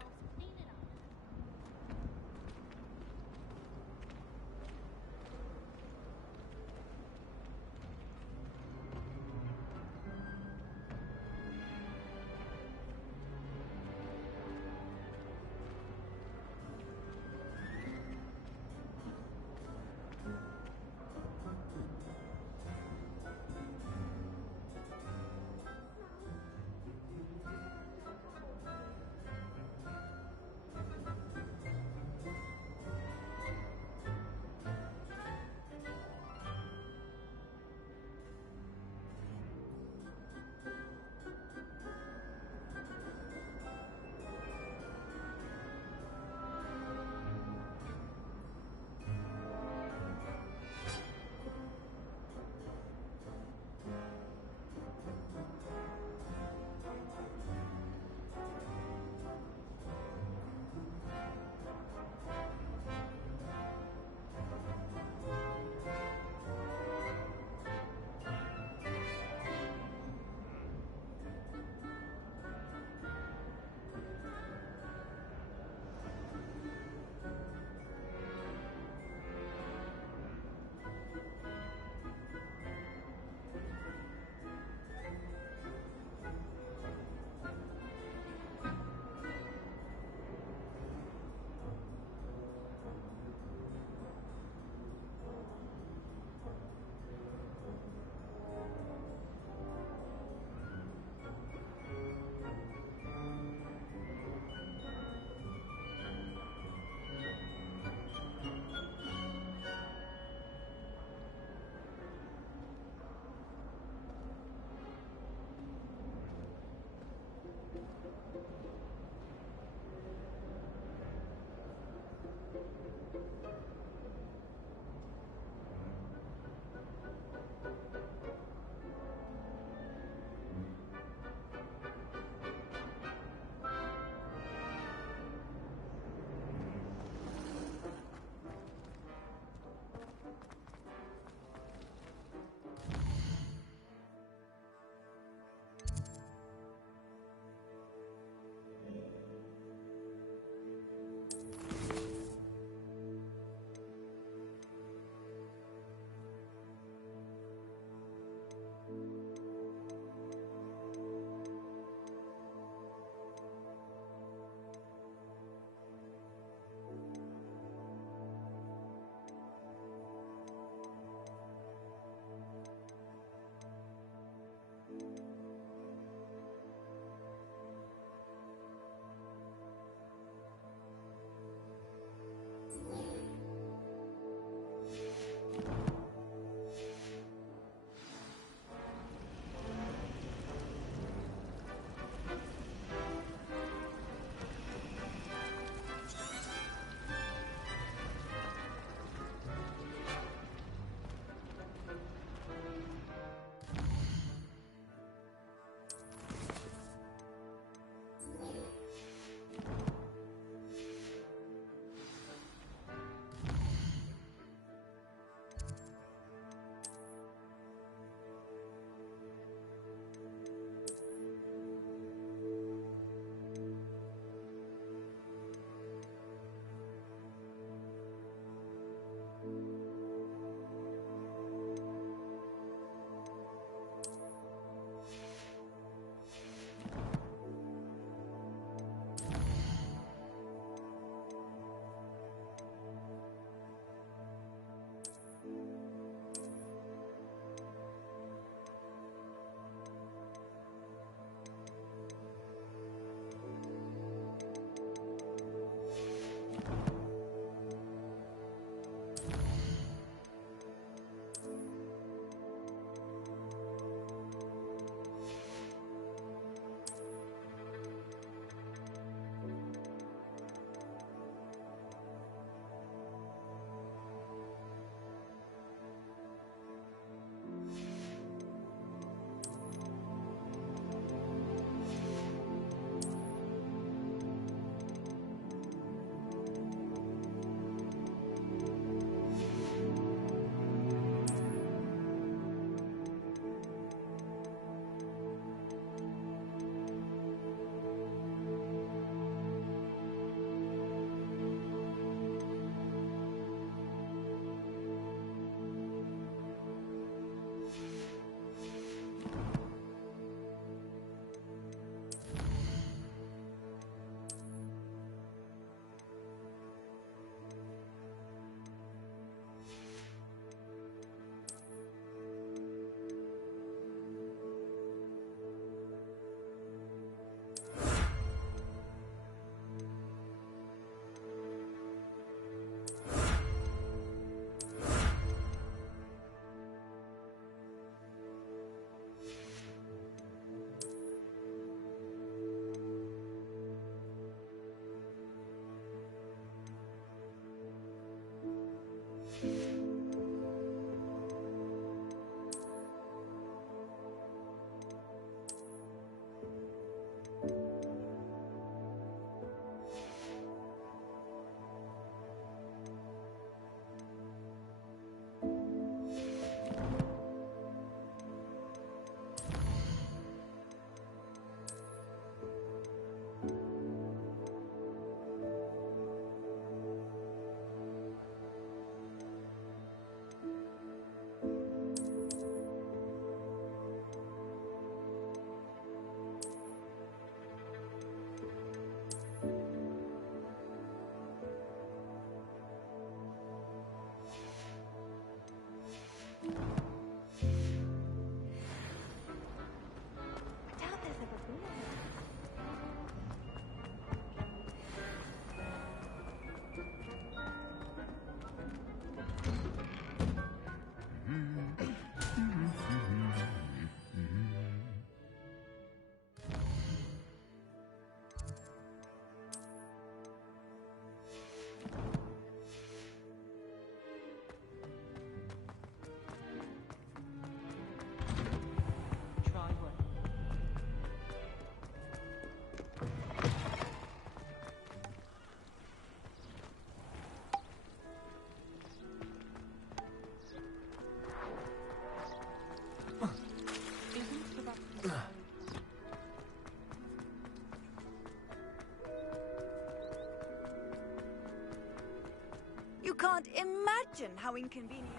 You can't imagine how inconvenient.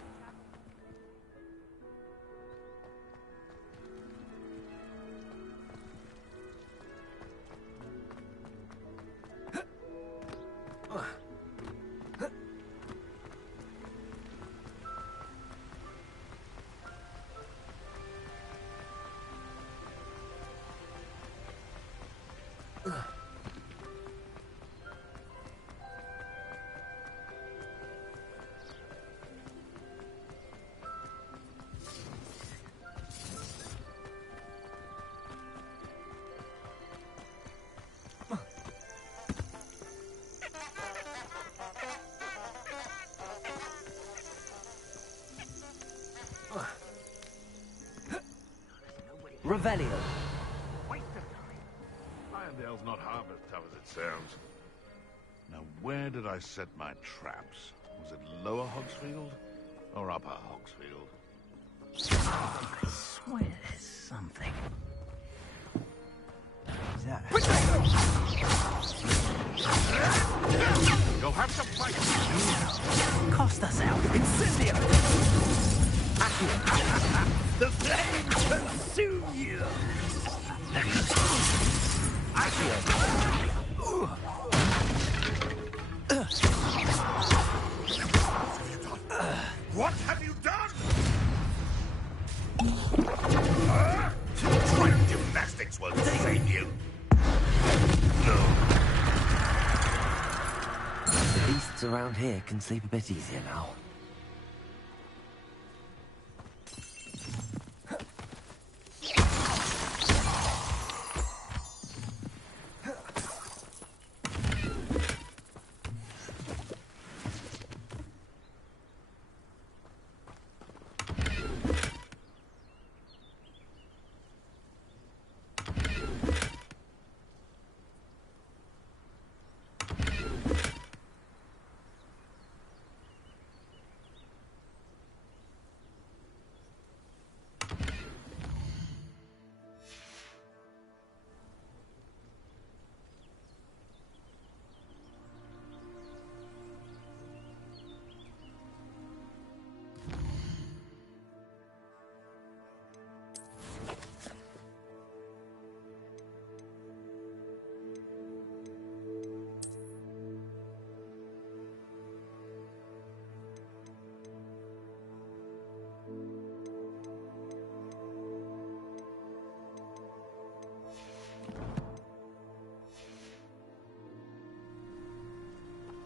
Revelio. Waste of time. Irondale's not half as tough as it sounds. Now, where did I set my traps? Was it Lower Hogsfield or Upper Hogsfield? I swear there's something. Is that... You'll have to fight. Cost us out. Incendio! The flames consume you! Accio! What have you done? Trying gymnastics won't save you. No. The beasts around here can sleep a bit easier now.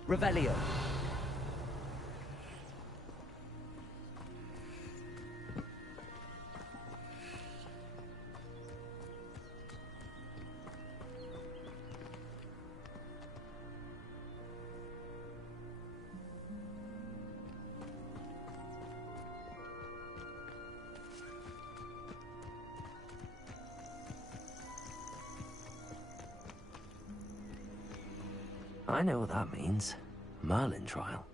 Revelio. I know what that means. Merlin trial.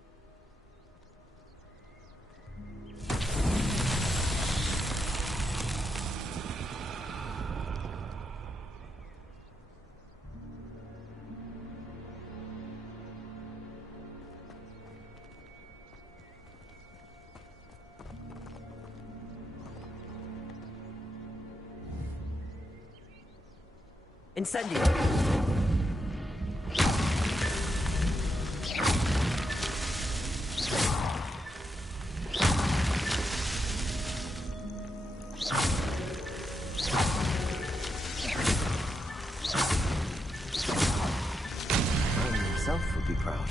Incendio. Himself would be proud.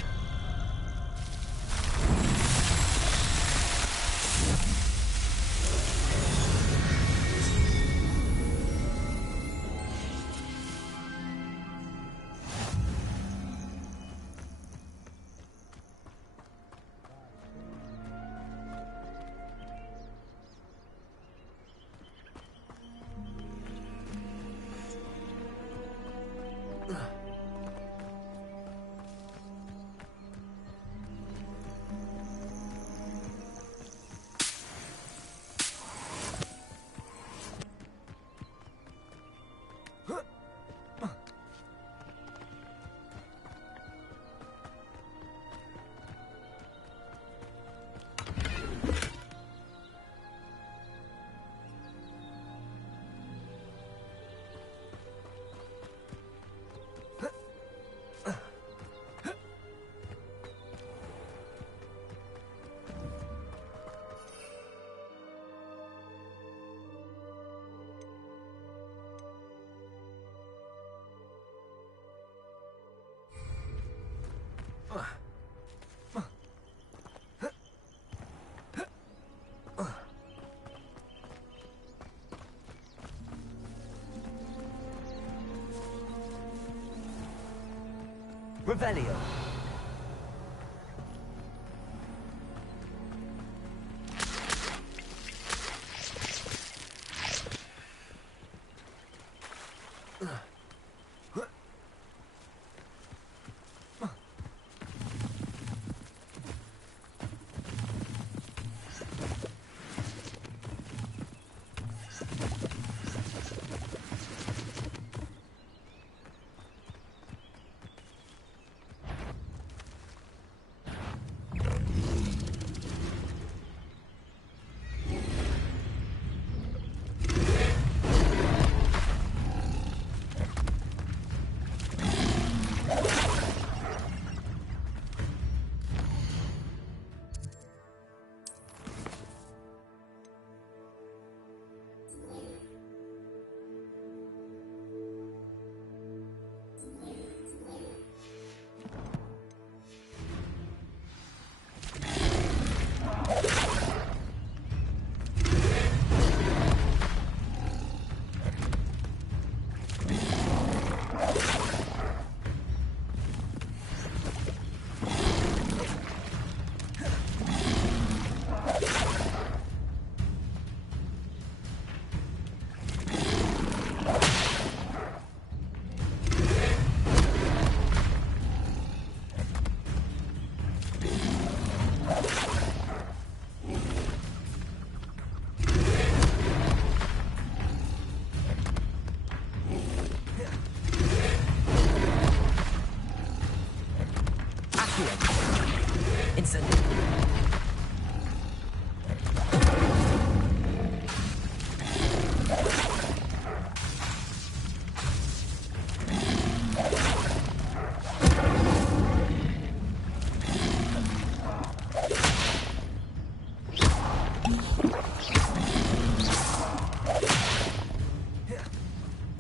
Revelio.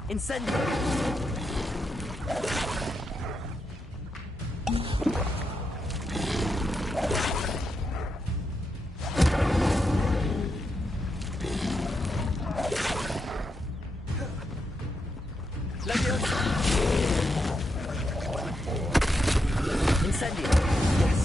Incendio! Incendio! Yes!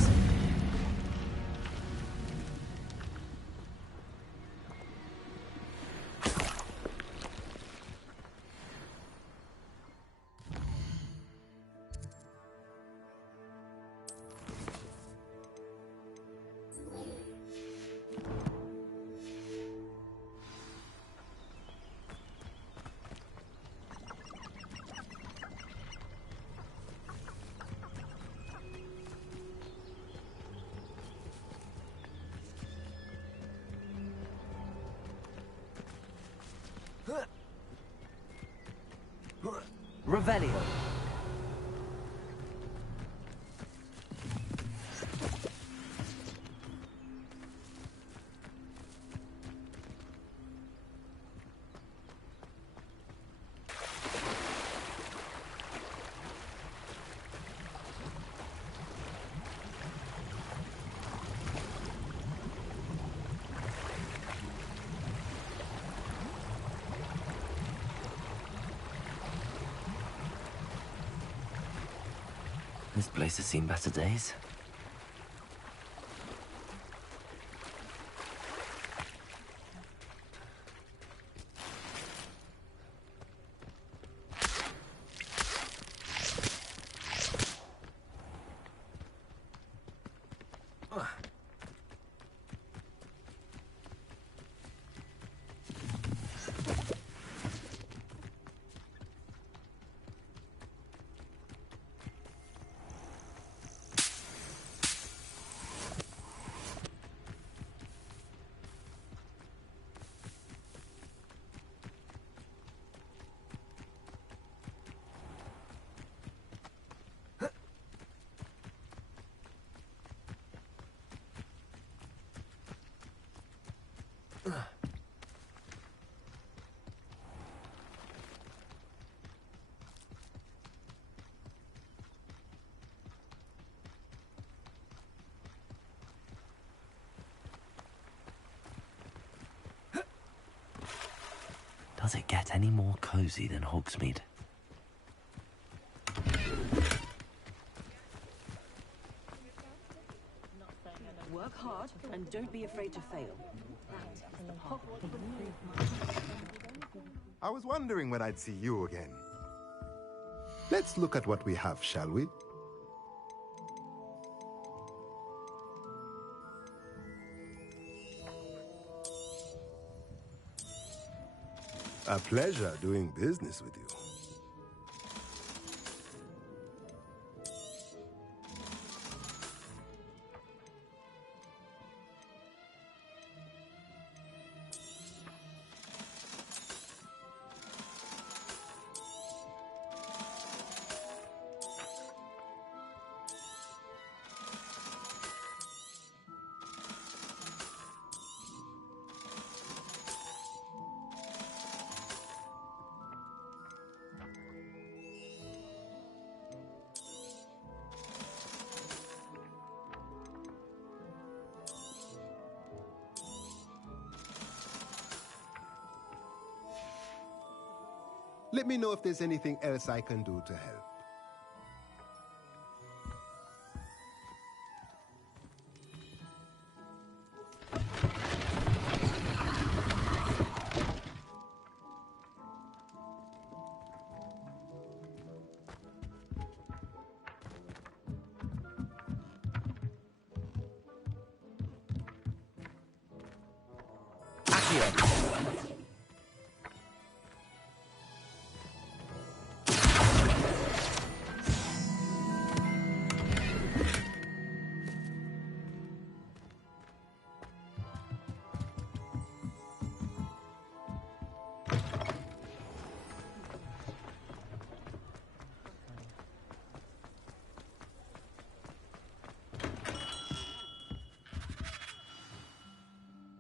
Revelio. This place has seen better days. Does it get any more cozy than Hogsmeade? Work hard and don't be afraid to fail. I was wondering when I'd see you again. Let's look at what we have, shall we? A pleasure doing business with you. Let me know if there's anything else I can do to help.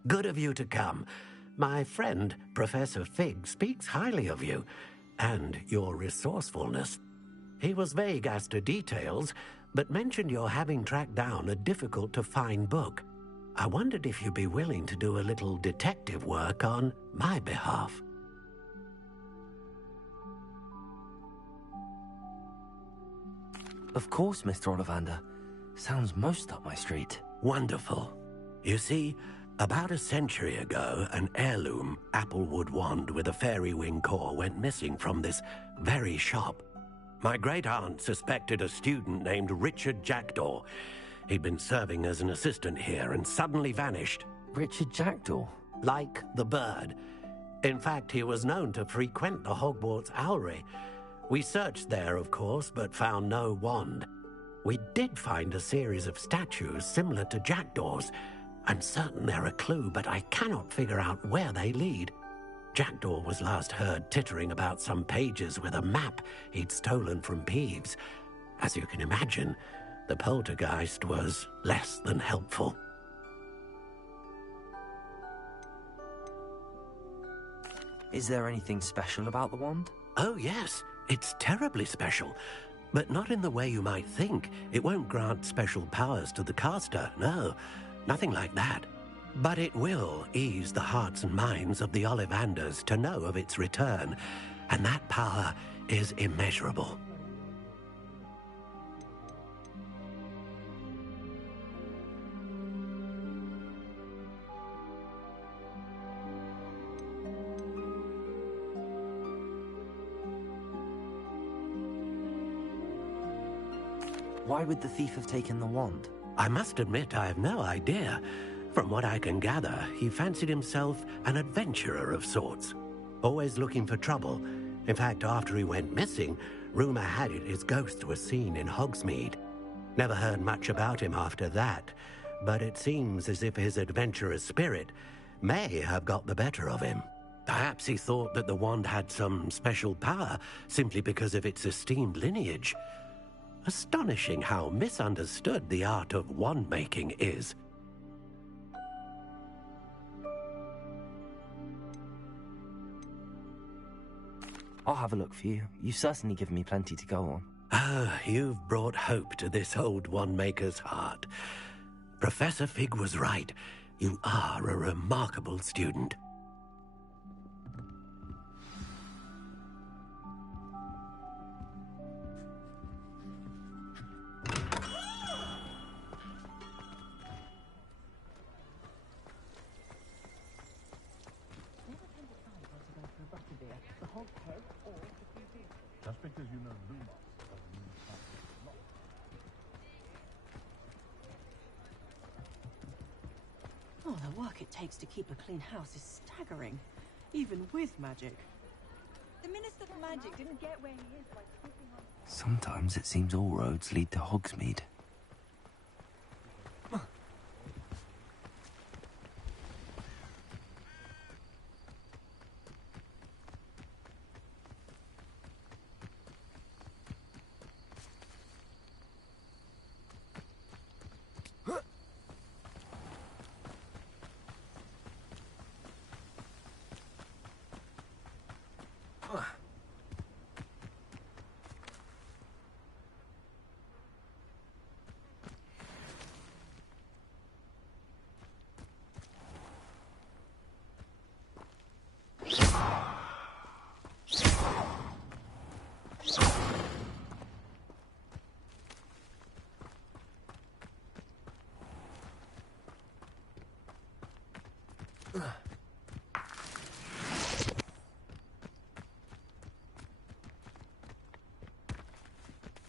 Good of you to come. My friend, Professor Fig, speaks highly of you and your resourcefulness. He was vague as to details, but mentioned your having tracked down a difficult-to-find book. I wondered if you'd be willing to do a little detective work on my behalf. Of course, Mr. Ollivander. Sounds most up my street. Wonderful. You see, about a century ago, an heirloom applewood wand with a fairy wing core went missing from this very shop. My great-aunt suspected a student named Richard Jackdaw. He'd been serving as an assistant here and suddenly vanished. Richard Jackdaw? Like the bird. In fact, he was known to frequent the Hogwarts Owlery. We searched there, of course, but found no wand. We did find a series of statues similar to Jackdaw's. I'm certain they're a clue, but I cannot figure out where they lead. Jackdaw was last heard tittering about some pages with a map he'd stolen from Peeves. As you can imagine, the poltergeist was less than helpful. Is there anything special about the wand? Oh, yes. It's terribly special. But not in the way you might think. It won't grant special powers to the caster, no. Nothing like that. But it will ease the hearts and minds of the Ollivanders to know of its return, and that power is immeasurable. Why would the thief have taken the wand? I must admit I have no idea. From what I can gather, he fancied himself an adventurer of sorts, always looking for trouble. In fact, after he went missing, rumor had it his ghost was seen in Hogsmeade. Never heard much about him after that, but it seems as if his adventurous spirit may have got the better of him. Perhaps he thought that the wand had some special power simply because of its esteemed lineage. Astonishing how misunderstood the art of wand-making is. I'll have a look for you. You've certainly given me plenty to go on. Ah, you've brought hope to this old wand-maker's heart. Professor Fig was right. You are a remarkable student. Just because you know Lumos doesn't mean something not. Oh, the work it takes to keep a clean house is staggering, even with magic. The Minister for Magic didn't get where he is by keeping on. Sometimes it seems all roads lead to Hogsmeade.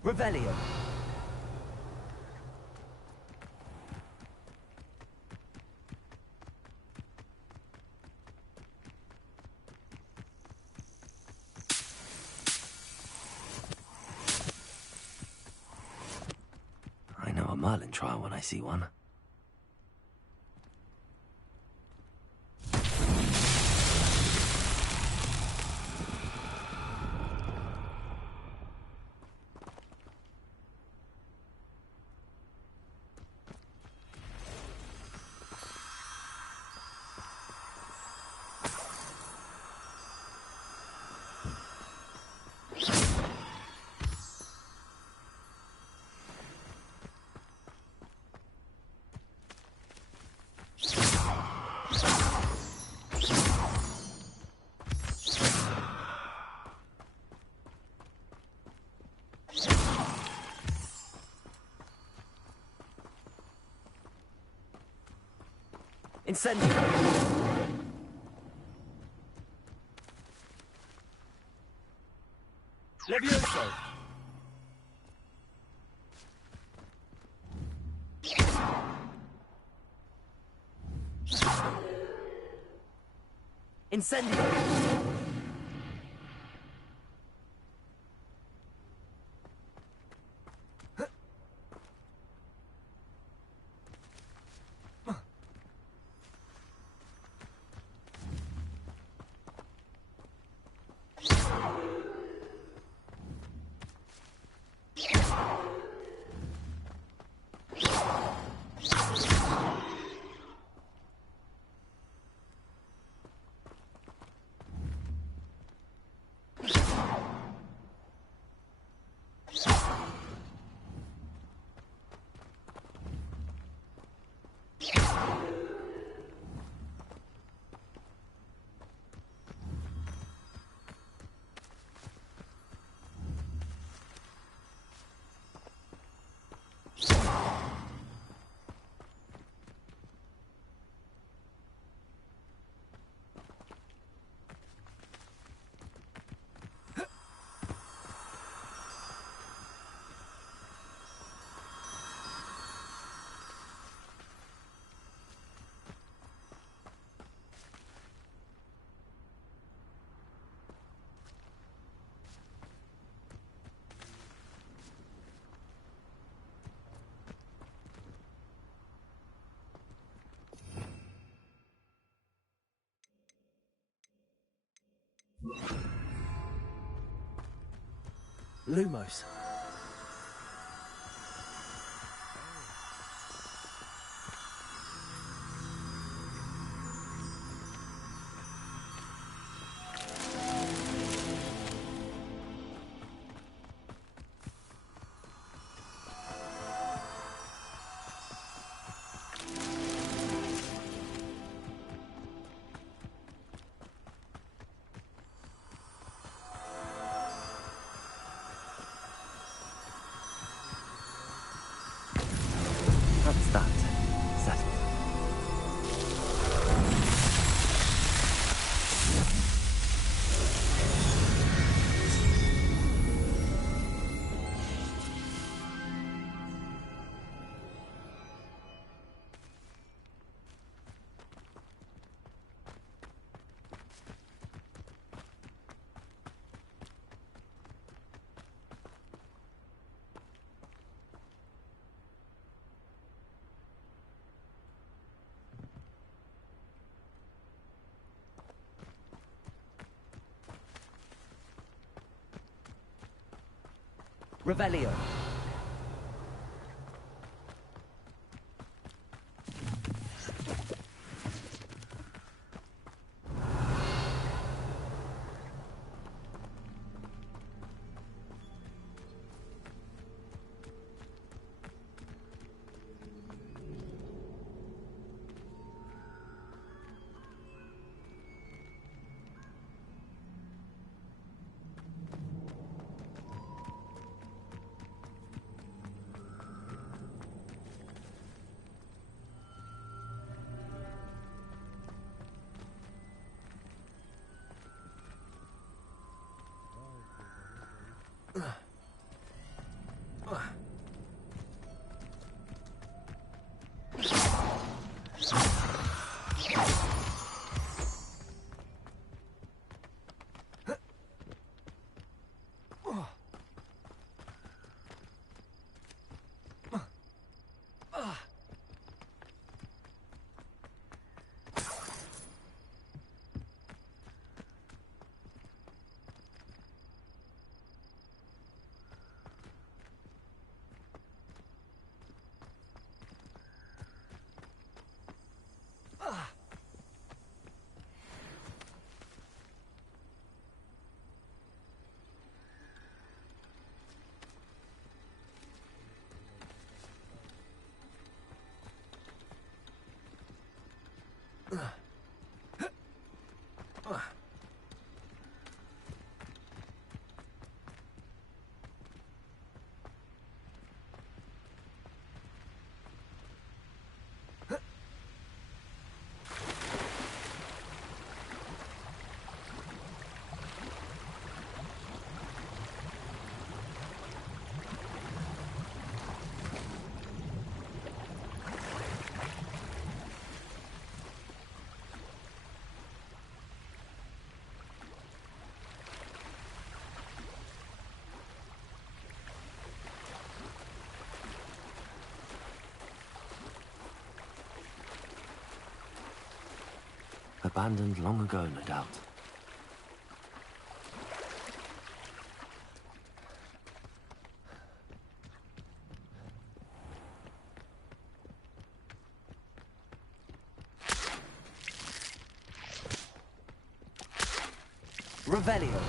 Revelio. I know a Merlin trial when I see one. Incendio! Levioso! Incendio! Lumos. That's that. Settled. Revelio. Abandoned long ago, no doubt. Revelio.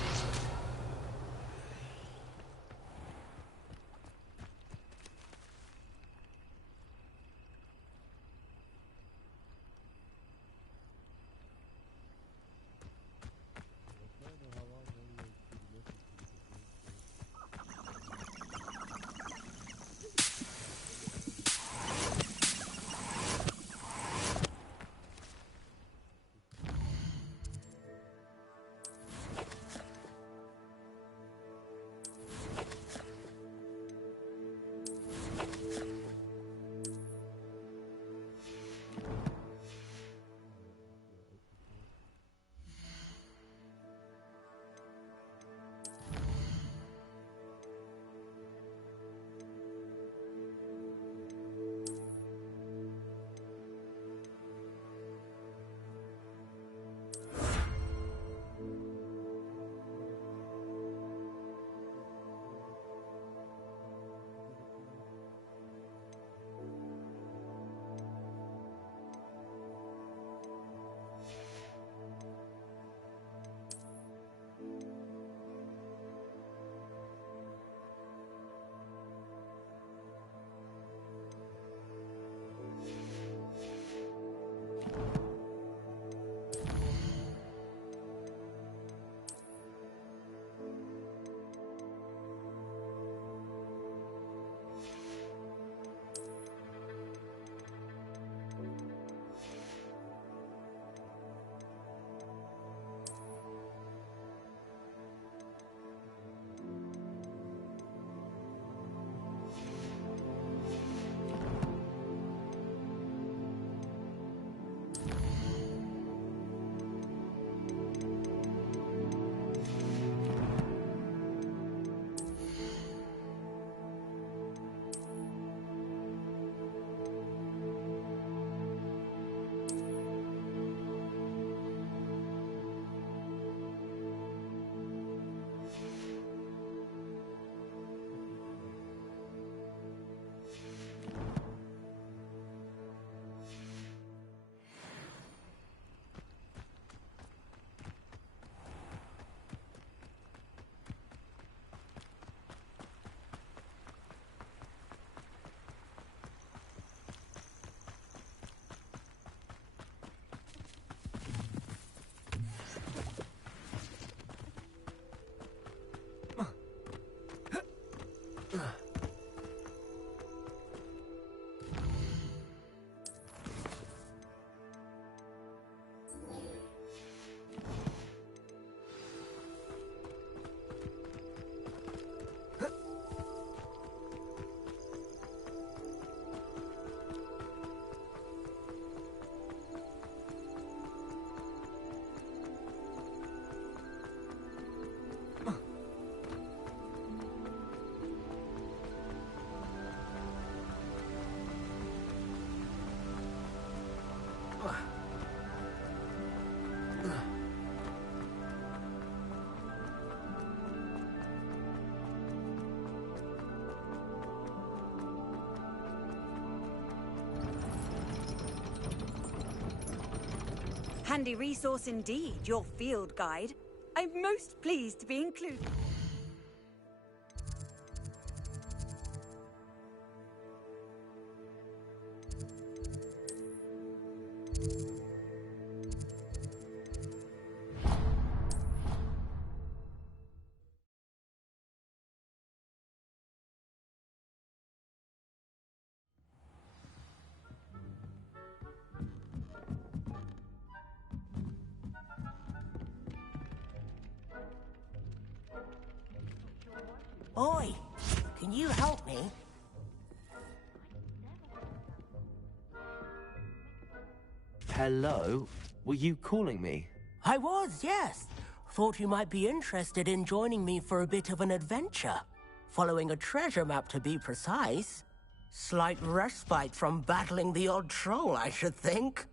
Handy resource indeed, your field guide. I'm most pleased to be included. Oi, can you help me? Hello? Were you calling me? I was, yes. Thought you might be interested in joining me for a bit of an adventure. Following a treasure map, to be precise. Slight respite from battling the odd troll, I should think.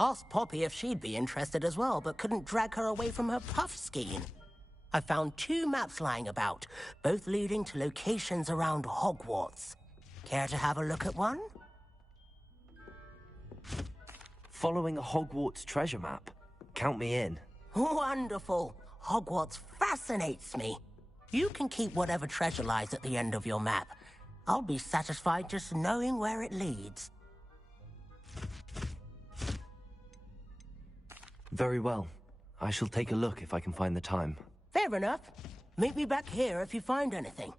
Asked Poppy if she'd be interested as well, but couldn't drag her away from her puff skiing. I found 2 maps lying about, both leading to locations around Hogwarts. Care to have a look at one? Following a Hogwarts treasure map? Count me in. Wonderful. Hogwarts fascinates me. You can keep whatever treasure lies at the end of your map. I'll be satisfied just knowing where it leads. Very well. I shall take a look if I can find the time. Fair enough. Meet me back here if you find anything.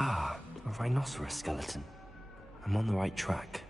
Ah, a rhinoceros skeleton. I'm on the right track.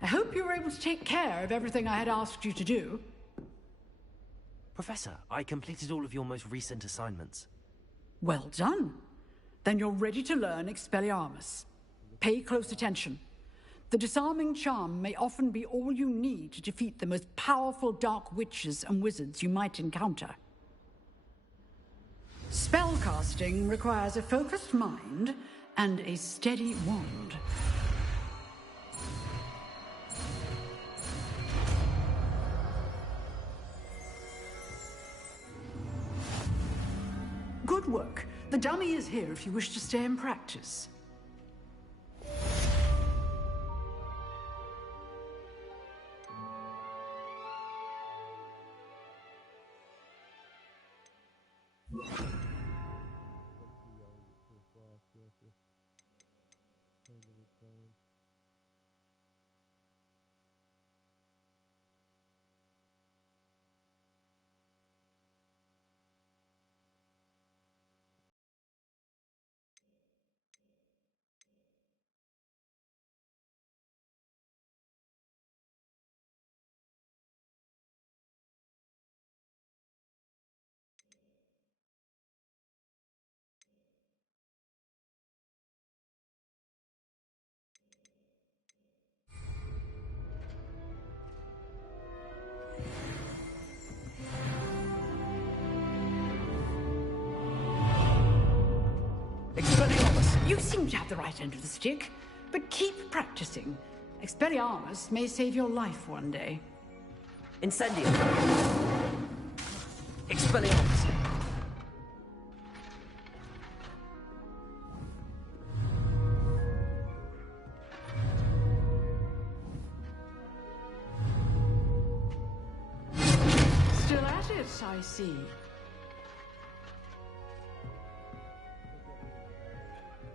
I hope you were able to take care of everything I had asked you to do. Professor, I completed all of your most recent assignments. Well done. Then you're ready to learn Expelliarmus. Pay close attention. The disarming charm may often be all you need to defeat the most powerful dark witches and wizards you might encounter. Spellcasting requires a focused mind and a steady wand. Good work. The dummy is here if you wish to stay and practice. You seem to have the right end of the stick, but keep practicing. Expelliarmus may save your life one day. Incendio. Expelliarmus. Still at it, I see.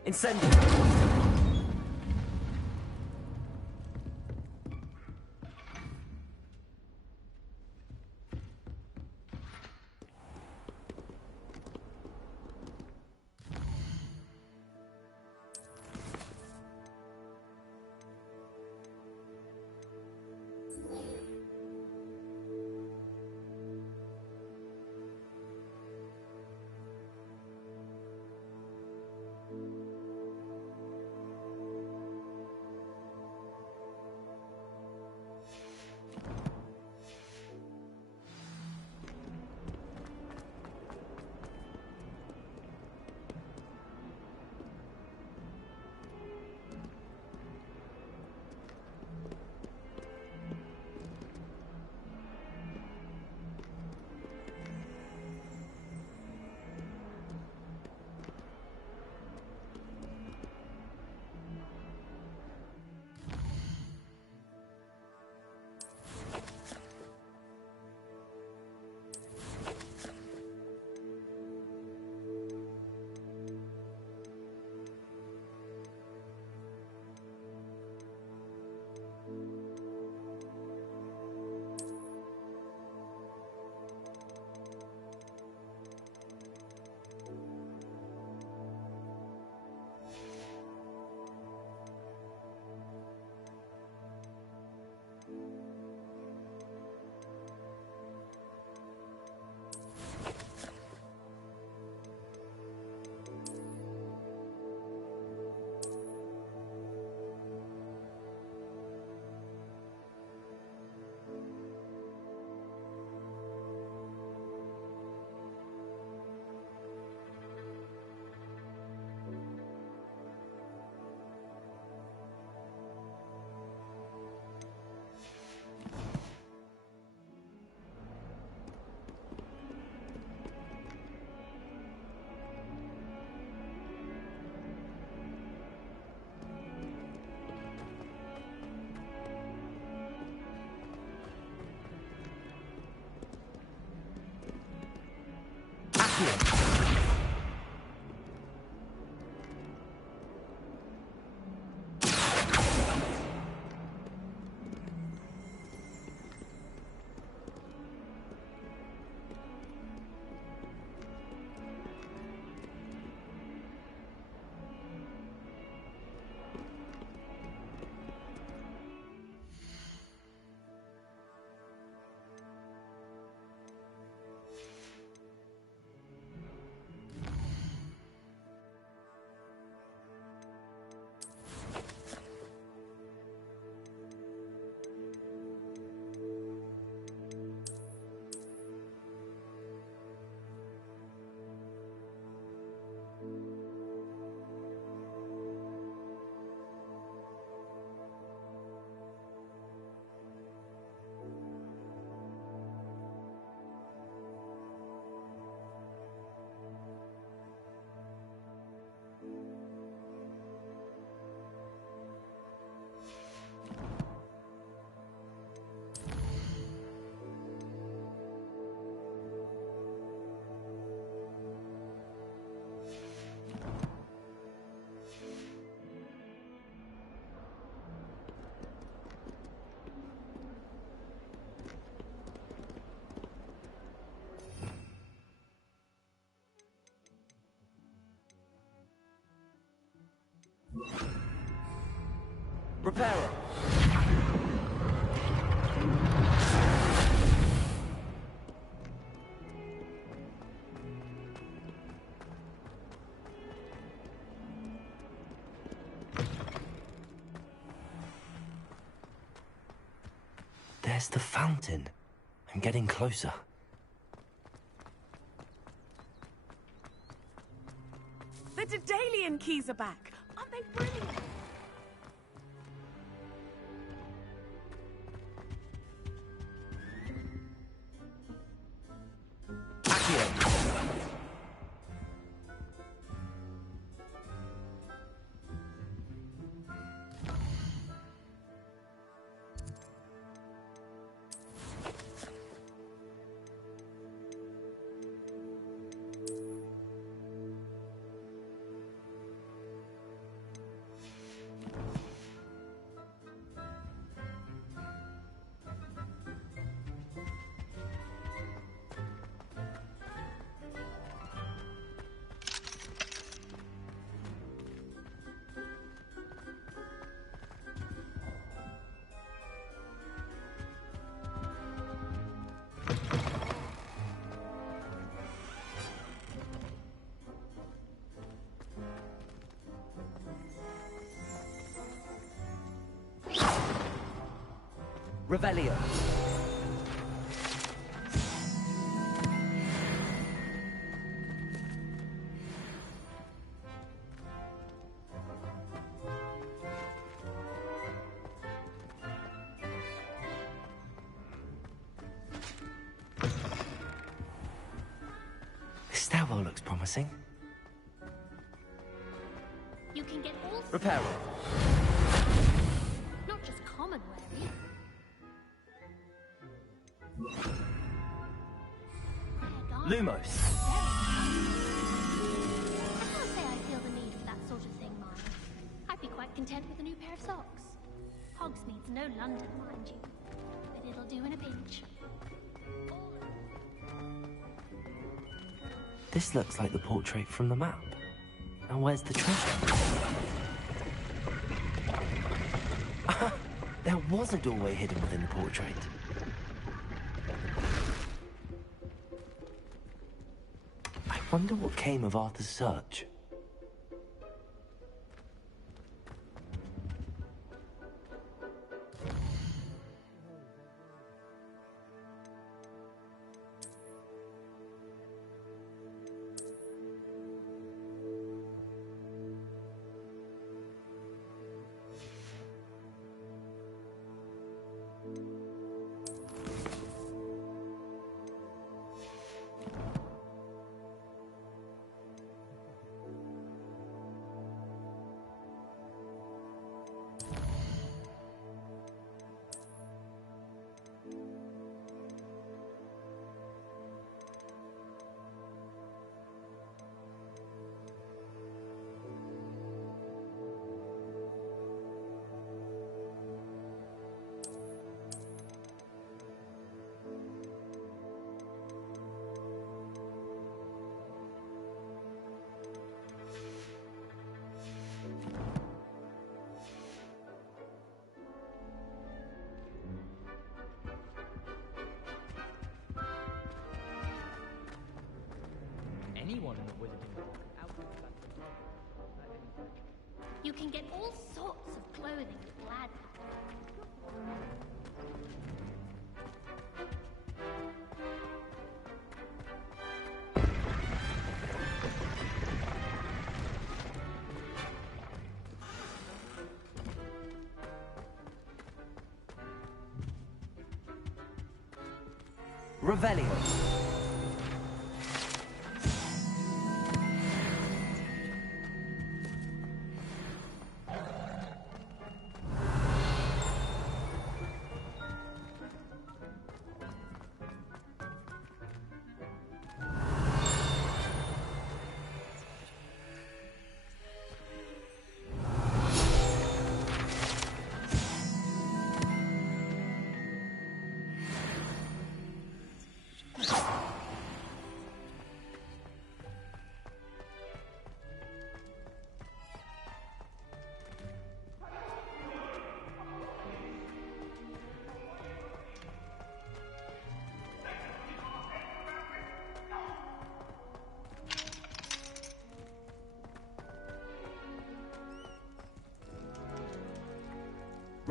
Incendio. Repairer. There's the fountain. I'm getting closer. The Daedalian keys are back. Aren't they brilliant? Revelio. This stairwell looks promising. You can get all Reparo. not just common wary. Lumos. I can't say I feel the need for that sort of thing, Mara. I'd be quite content with a new pair of socks. Hogsmeade's no London, mind you, but it'll do in a pinch. This looks like the portrait from the map. And where's the treasure? There was a doorway hidden within the portrait. I wonder what came of Arthur's search. Anyone in the wizarding book. You can get all sorts of clothing at Glad. Revelio.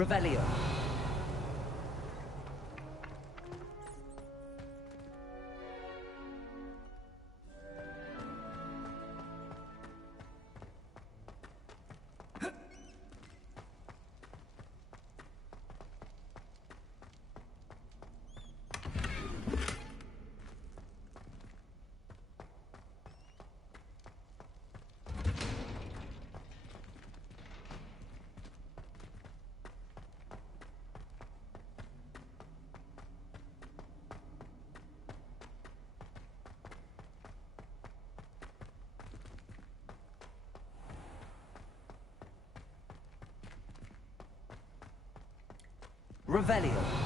Revelio. Revelio.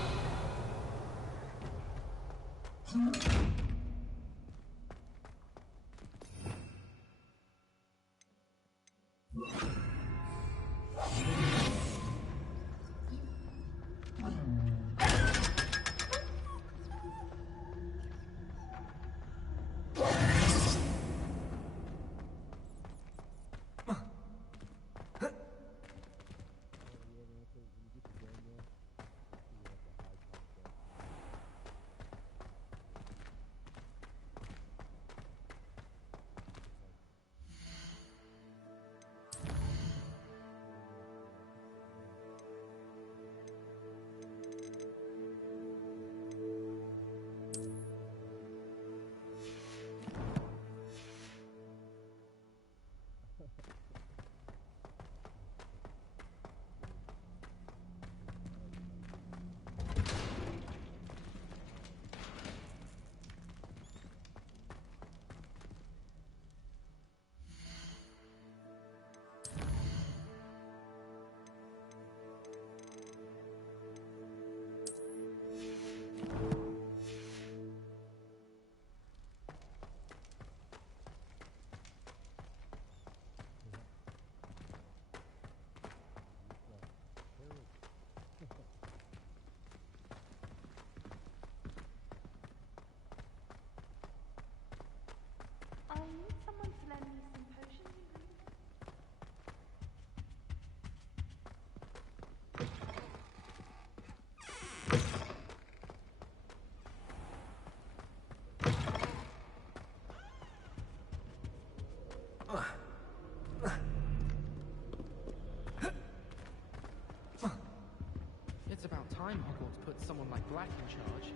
to put someone like Black in charge,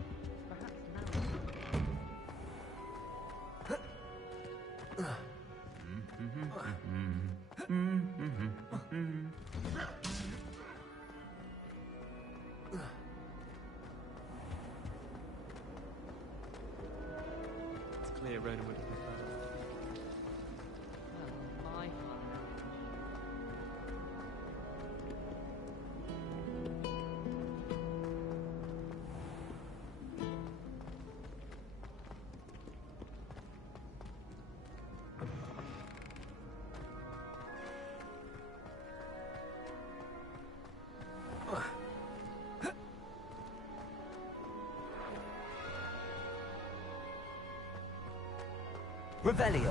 perhaps now... It's clear Rona would have preferred it. Oh, my Revelio.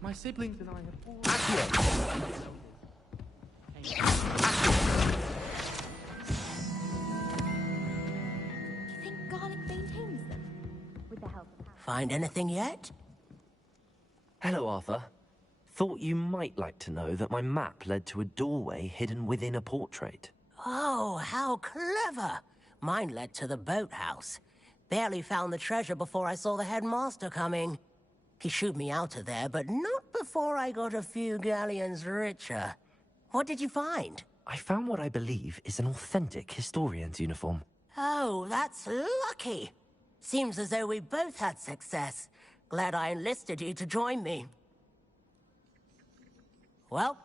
My siblings and I have all... Do you think Garlic maintains them? With the help of... Find anything yet? Hello, Arthur. Thought you might like to know that my map led to a doorway hidden within a portrait. Oh, how clever! Mine led to the boathouse. Barely found the treasure before I saw the headmaster coming. He shooed me out of there, but not before I got a few galleons richer. What did you find? I found what I believe is an authentic historian's uniform. Oh, that's lucky. Seems as though we both had success. Glad I enlisted you to join me. Well,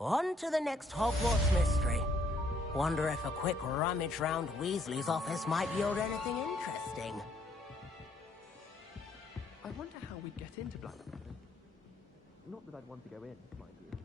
on to the next Hogwarts mystery. Wonder if a quick rummage round Weasley's office might yield anything interesting. I wonder how we'd get into Black. Not that I'd want to go in, mind you.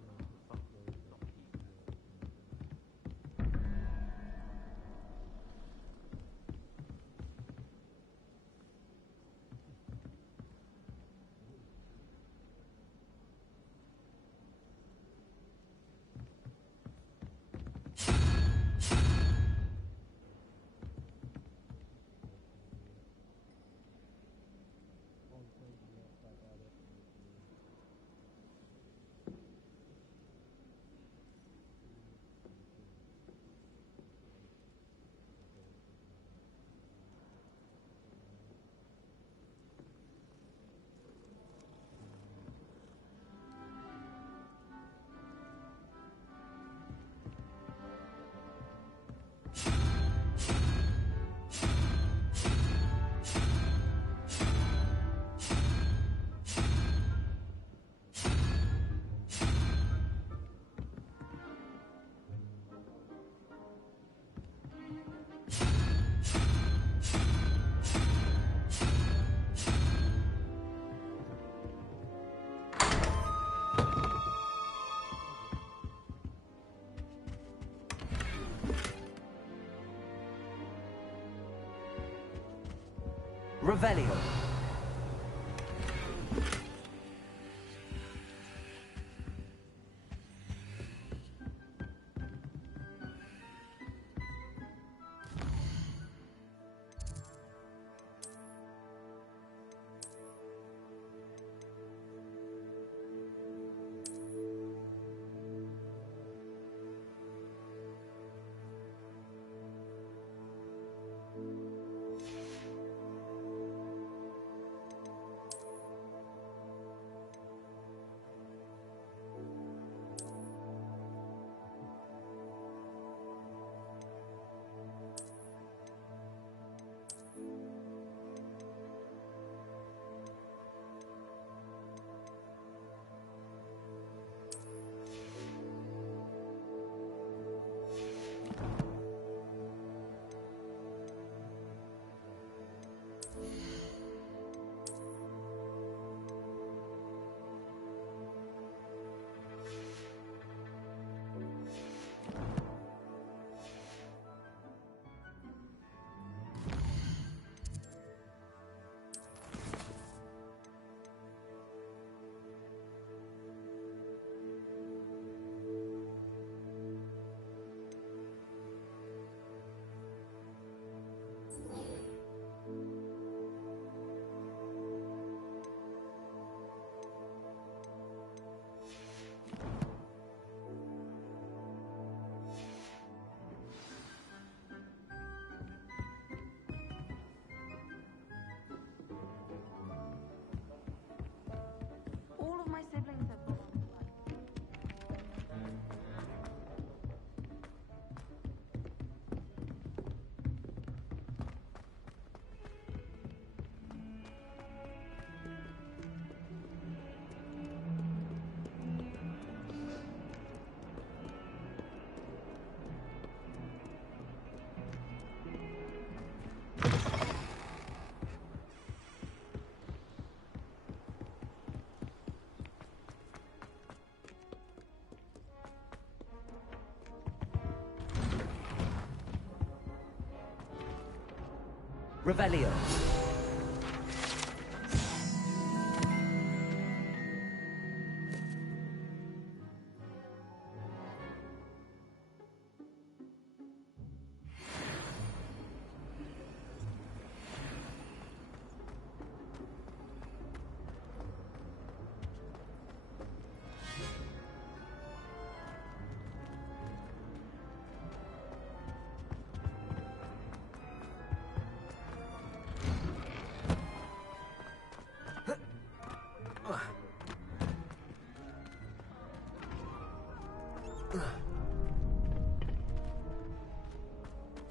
Revelio. Revelio.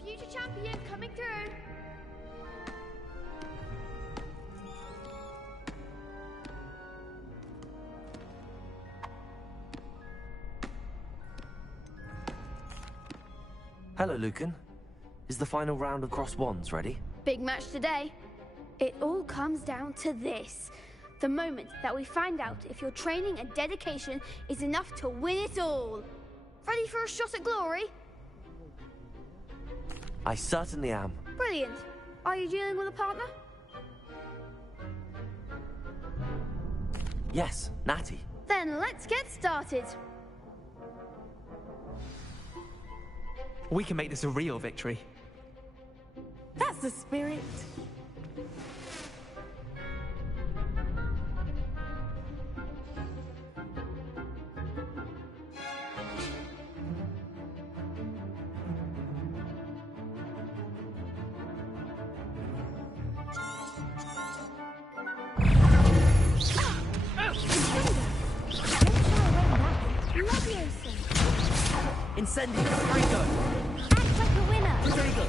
Future champion coming through. Hello, Lucan. Is the final round of Cross Wands ready? Big match today. It all comes down to this. The moment that we find out if your training and dedication is enough to win it all. Ready for a shot at glory? I certainly am. Brilliant. Are you dealing with a partner? Yes, Natty. Then let's get started. We can make this a real victory. That's the spirit. Incendio. Rico. Act like a winner. Rodrigo.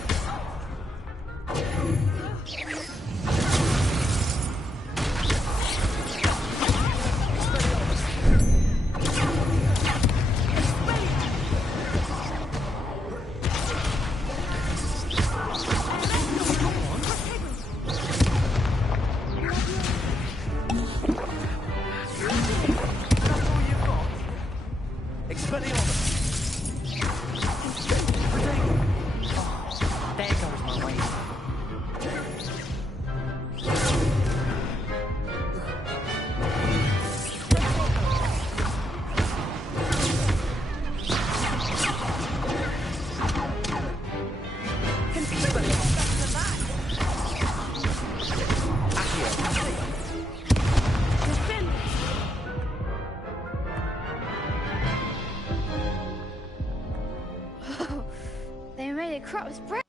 They made a crop spread.